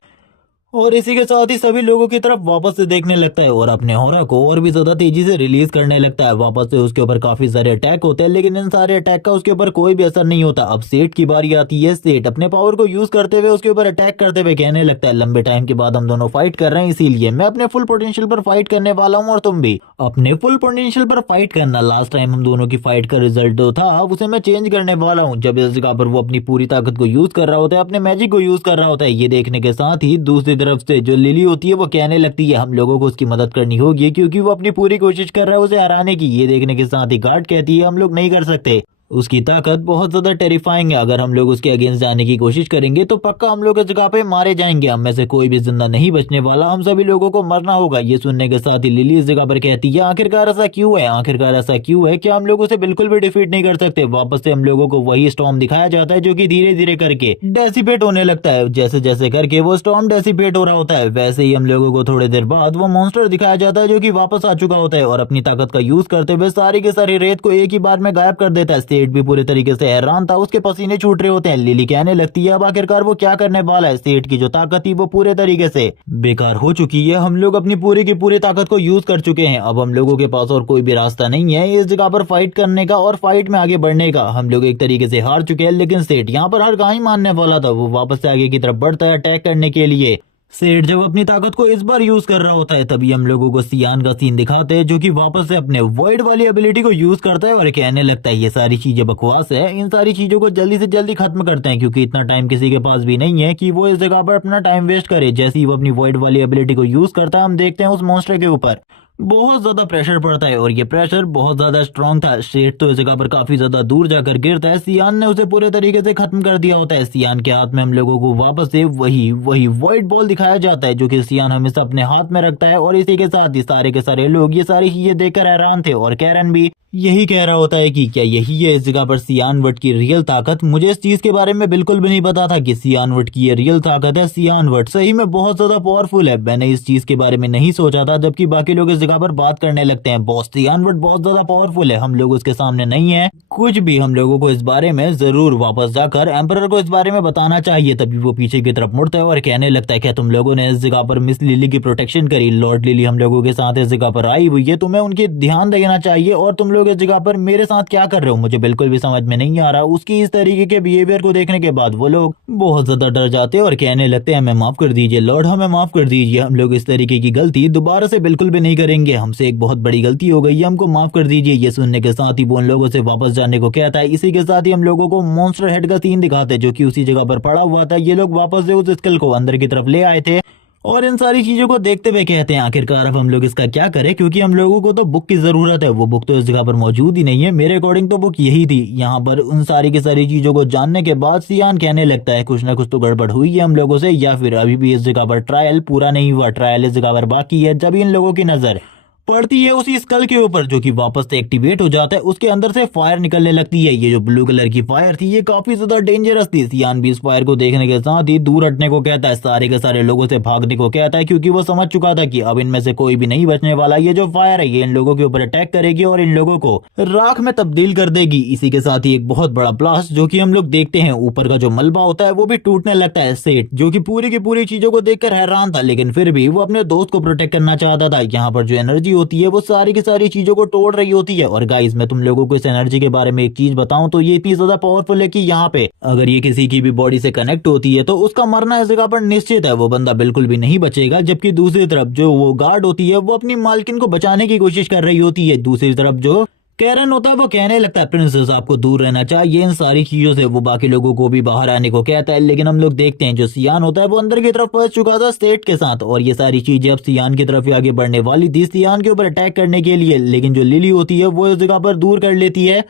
और इसी के साथ ही सभी लोगों की तरफ वापस से देखने लगता है और अपने होरा को और भी ज्यादा तेजी से रिलीज करने लगता है। वापस से उसके ऊपर काफी सारे अटैक होते हैं, लेकिन इन सारे अटैक का उसके ऊपर कोई भी असर नहीं होता। अब सेठ की बारी आती है। सेठ अपने पावर को यूज करते हुए उसके ऊपर अटैक करते हुए कहने लगता है, लंबे टाइम के बाद हम दोनों फाइट कर रहे हैं, इसीलिए मैं अपने फुल पोटेंशियल पर फाइट करने वाला हूँ और तुम भी अपने फुल पोटेंशियल पर फाइट करना। लास्ट टाइम हम दोनों की फाइट का रिजल्ट जो था उसे मैं चेंज करने वाला हूँ। जब इस जगह पर वो अपनी पूरी ताकत को यूज कर रहा होता है, अपने मैजिक को यूज कर रहा होता है, ये देखने के साथ ही दूसरी तरफ से जो लिली होती है वो कहने लगती है हम लोगों को उसकी मदद करनी होगी क्योंकि वो अपनी पूरी कोशिश कर रहा है उसे हराने की। ये देखने के साथ ही गार्ड कहती है हम लोग नहीं कर सकते, उसकी ताकत बहुत ज्यादा टेरिफाइंग है, अगर हम लोग उसके अगेंस्ट जाने की कोशिश करेंगे तो पक्का हम लोग इस जगह पे मारे जाएंगे, हम में से कोई भी जिंदा नहीं बचने वाला, हम सभी लोगों को मरना होगा। ये सुनने के साथ ही लिली इस जगह पर कहती है आखिरकार ऐसा क्यों है, आखिरकार ऐसा क्यों है, क्या हम लोग उसे बिल्कुल भी डिफीट नहीं कर सकते। वापस से हम लोगों को वही स्टॉर्म दिखाया जाता है जो कि धीरे धीरे करके डेसिपेट होने लगता है। जैसे जैसे करके वो स्टॉर्म डेसिपेट हो रहा होता है वैसे ही हम लोगों को थोड़ी देर बाद वो मॉन्स्टर दिखाया जाता है जो कि वापस आ चुका होता है और अपनी ताकत का यूज करते हुए सारी के सारी रेत को एक ही बार में गायब कर देता है। सेठ भी पूरे तरीके से हैरान था, उसके पसीने छूट रहे होते हैं। लिली कहने लगती है अब आखिरकार वो क्या करने वाला है, सेठ की जो ताकत थी वो पूरे तरीके से बेकार हो चुकी है, हम लोग अपनी पूरी की पूरी ताकत को यूज कर चुके हैं, अब हम लोगों के पास और कोई भी रास्ता नहीं है इस जगह पर फाइट करने का और फाइट में आगे बढ़ने का, हम लोग एक तरीके से हार चुके हैं। लेकिन सेठ यहाँ पर हार कहाँ ही मानने वाला था, वो वापस से आगे की तरफ बढ़ता है अटैक करने के लिए। सेठ जब अपनी ताकत को इस बार यूज कर रहा होता है तभी हम लोगों को सियान का सीन दिखाते हैं जो कि वापस से अपने वॉइड वाली एबिलिटी को यूज करता है और कहने लगता है ये सारी चीजें बकवास है, इन सारी चीजों को जल्दी से जल्दी खत्म करते हैं क्योंकि इतना टाइम किसी के पास भी नहीं है कि वो इस जगह पर अपना टाइम वेस्ट करे। जैसे ही वो अपनी वॉइड वाली एबिलिटी को यूज करता है हम देखते हैं उस मॉन्स्टर के ऊपर बहुत ज्यादा प्रेशर पड़ता है और ये प्रेशर बहुत ज्यादा स्ट्रांग था। शेर तो इस जगह पर काफी ज्यादा दूर जाकर गिरता है, सियान ने उसे पूरे तरीके से खत्म कर दिया होता है। सियान के हाथ में हम लोगों को वापस से वही व्हाइट बॉल दिखाया जाता है जो कि सियान हमेशा अपने हाथ में रखता है और इसी के साथ ही सारे के सारे लोग ये सारी चीजें देखकर हैरान थे और कैरन भी यही कह रहा होता है कि क्या यही है इस जगह पर सियानवट की रियल ताकत। मुझे इस चीज के बारे में बिल्कुल भी नहीं पता था कि सियानवट की ये रियल ताकत है। सियानवट सही में बहुत ज्यादा पावरफुल है, मैंने इस चीज के बारे में नहीं सोचा था, जबकि बाकी लोग इस जगह पर बात करने लगते हैं बॉस सियानवट बहुत ज्यादा पावरफुल है, हम लोग उसके सामने नहीं है कुछ भी, हम लोगों को इस बारे में जरूर वापस जाकर एम्परर को इस बारे में बताना चाहिए। तभी वो पीछे की तरफ मुड़ता है और कहने लगता है क्या तुम लोगों ने इस जगह पर मिस लिली की प्रोटेक्शन करी, लॉर्ड लिली हम लोगों के साथ इस जगह पर आई हुई है, तुम्हें उनकी ध्यान देना चाहिए और तुम लोग इस जगह पर मेरे साथ क्या कर रहे हो, मुझे बिल्कुल भी समझ में नहीं आ रहा। उसकी इस तरीके के बिहेवियर को देखने के बाद वो लोग बहुत ज्यादा डर जाते हैं और कहने लगते हैं हमें माफ कर दीजिए लॉर्ड, हमें माफ कर दीजिए, हम लोग इस तरीके की गलती दोबारा से बिल्कुल भी नहीं करेंगे, हमसे एक बहुत बड़ी गलती हो गई है, हमको माफ कर दीजिए। ये सुनने के साथ ही वो उन लोगों से वापस जाने को कहता है। इसी के साथ ही हम लोगों को मॉन्स्टर हेड का सीन दिखाते हैं जो कि उसी जगह पर पड़ा हुआ था। ये लोग वापस से उस स्कल को अंदर की तरफ ले आए थे और इन सारी चीजों को देखते हुए कहते हैं आखिरकार अब हम लोग इसका क्या करें, क्योंकि हम लोगों को तो बुक की जरूरत है, वो बुक तो इस जगह पर मौजूद ही नहीं है, मेरे अकॉर्डिंग तो बुक यही थी। यहाँ पर उन सारी की सारी चीजों को जानने के बाद सियान कहने लगता है कुछ ना कुछ तो गड़बड़ हुई है हम लोगों से, या फिर अभी भी इस जगह पर ट्रायल पूरा नहीं हुआ, ट्रायल इस जगह पर बाकी है। जब इन लोगों की नजर पड़ती है उसी स्कल के ऊपर जो कि वापस से एक्टिवेट हो जाता है, उसके अंदर से फायर निकलने लगती है। ये जो ब्लू कलर की फायर थी ये काफी ज्यादा डेंजरस थी। सियान भी इस फायर को देखने के साथ ही दूर हटने को कहता है, सारे के सारे लोगों से भागने को कहता है क्योंकि वो समझ चुका था कि अब इनमें से कोई भी नहीं बचने वाला। ये जो फायर है ये इन लोगों के ऊपर अटैक करेगी और इन लोगों को राख में तब्दील कर देगी। इसी के साथ ही एक बहुत बड़ा ब्लास्ट जो कि हम लोग देखते हैं, ऊपर का जो मलबा होता है वो भी टूटने लगता है। सेठ जो कि पूरी की पूरी चीजों को देखकर हैरान था लेकिन फिर भी वो अपने दोस्त को प्रोटेक्ट करना चाहता था। यहाँ पर जो एनर्जी होती है वो सारी की सारी चीजों को तोड़ रही होती है। और गाइस मैं तुम लोगों को इस एनर्जी के बारे में एक चीज बताऊं तो ये इतनी ज्यादा पावरफुल है कि यहाँ पे अगर ये किसी की भी बॉडी से कनेक्ट होती है तो उसका मरना इस जगह पर निश्चित है, वो बंदा बिल्कुल भी नहीं बचेगा। जबकि दूसरी तरफ जो वो गार्ड होती है वो अपनी मालकिन को बचाने की कोशिश कर रही होती है। दूसरी तरफ जो कैरन होता है वो कहने लगता है प्रिंसेस आपको दूर रहना चाहिए इन सारी चीजों से, वो बाकी लोगों को भी बाहर आने को कहता है। लेकिन हम लोग देखते हैं जो सियान होता है वो अंदर की तरफ पहुंच चुका था स्टेट के साथ और ये सारी चीजें अब सियान की तरफ ही आगे बढ़ने वाली थी सियान के ऊपर अटैक करने के लिए। लेकिन जो लिली होती है वो इस जगह पर दूर कर लेती है,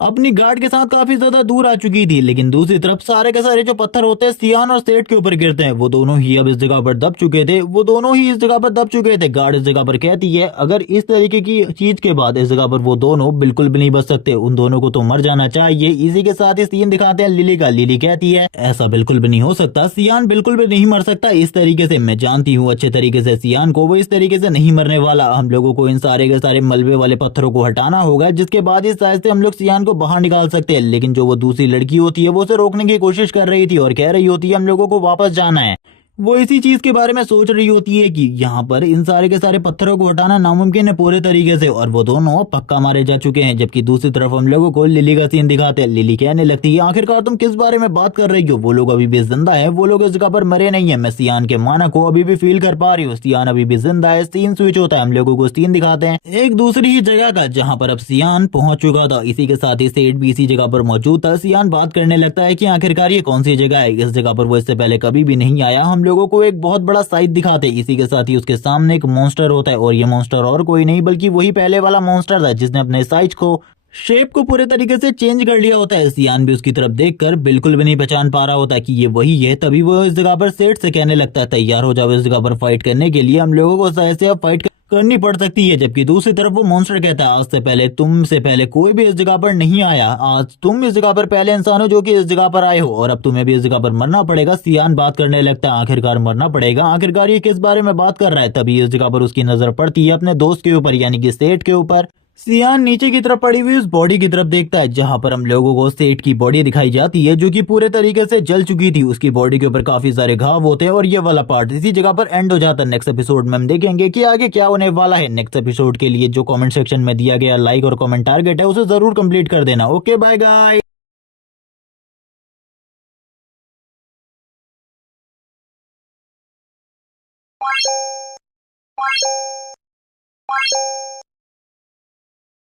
अपनी गार्ड के साथ काफी ज्यादा दूर आ चुकी थी। लेकिन दूसरी तरफ सारे के सारे जो पत्थर होते हैं सियान और सेठ के ऊपर गिरते हैं, वो दोनों ही अब इस जगह पर दब चुके थे, वो दोनों ही इस जगह पर दब चुके थे। गार्ड इस जगह पर कहती है अगर इस तरीके की चीज के बाद इस जगह पर वो दोनों बिल्कुल भी नहीं बच सकते, उन दोनों को तो मर जाना चाहिए। इसी के साथ ही सीन दिखाते हैं लिली का। लिली कहती है ऐसा बिल्कुल भी नहीं हो सकता, सियान बिल्कुल भी नहीं मर सकता इस तरीके से, मैं जानती हूँ अच्छे तरीके से सियान को, वो इस तरीके से नहीं मरने वाला। हम लोगों को इन सारे के सारे मलबे वाले पत्थरों को हटाना होगा जिसके बाद इस साइज से हम लोग सियान को बाहर निकाल सकते। लेकिन जो वो दूसरी लड़की होती है वो उसे रोकने की कोशिश कर रही थी और कह रही होती है हम लोगों को वापस जाना है। वो इसी चीज के बारे में सोच रही होती है कि यहाँ पर इन सारे के सारे पत्थरों को हटाना नामुमकिन है पूरे तरीके से और वो दोनों पक्का मारे जा चुके हैं। जबकि दूसरी तरफ हम लोगों को लिली का सीन दिखाते हैं। लिली कहने लगती है आखिरकार तुम किस बारे में बात कर रही हो, वो लोग अभी भी जिंदा है, वो लोग इस जगह पर मरे नहीं है, मैं सियान के माना को अभी भी फील कर पा रही हूँ, सियान अभी भी जिंदा है। सीन स्विच होता है, हम लोगों को सीन दिखाते हैं एक दूसरी ही जगह का जहाँ पर अब सियान पहुंच चुका था। इसी के साथ ही सेठ भी इसी जगह पर मौजूद था। सियान बात करने लगता है कि आखिरकार ये कौन सी जगह है, इस जगह पर वो इससे पहले कभी भी नहीं आया, हम लोगों को एक बहुत बड़ा साइज दिखाते हैं। इसी के साथ ही उसके सामने एक मॉन्स्टर होता है और ये मॉन्स्टर और कोई नहीं बल्कि वही पहले वाला मॉन्स्टर था जिसने अपने साइज को शेप को पूरे तरीके से चेंज कर लिया होता है। सियान भी उसकी तरफ देखकर बिल्कुल भी नहीं पहचान पा रहा होता कि ये वही है। तभी वो इस जगह पर सेठ से कहने लगता है तैयार हो जाओ इस जगह पर फाइट करने के लिए, हम लोगों को शायद से अब फाइट करनी पड़ सकती है। जबकि दूसरी तरफ वो मॉन्स्टर कहता है आज से पहले तुमसे पहले कोई भी इस जगह पर नहीं आया, आज तुम इस जगह पर पहले इंसान हो जो कि इस जगह पर आए हो और अब तुम्हें भी इस जगह पर मरना पड़ेगा। सियान बात करने लगता है आखिरकार मरना पड़ेगा, आखिरकार ये किस बारे में बात कर रहा है। तभी इस जगह पर उसकी नजर पड़ती है अपने दोस्त के ऊपर यानी कि सेठ के ऊपर। सियान नीचे की तरफ पड़ी हुई उस बॉडी की तरफ देखता है जहां पर हम लोगों को सेठ की बॉडी दिखाई जाती है जो कि पूरे तरीके से जल चुकी थी। उसकी बॉडी के ऊपर काफी सारे घाव होते हैं और ये वाला पार्ट इसी जगह पर एंड हो जाता है। नेक्स्ट एपिसोड में हम देखेंगे कि आगे क्या होने वाला है। नेक्स्ट एपिसोड के लिए जो कमेंट सेक्शन में दिया गया लाइक और कमेंट टारगेट है उसे जरूर कंप्लीट कर देना। Okay bye guys.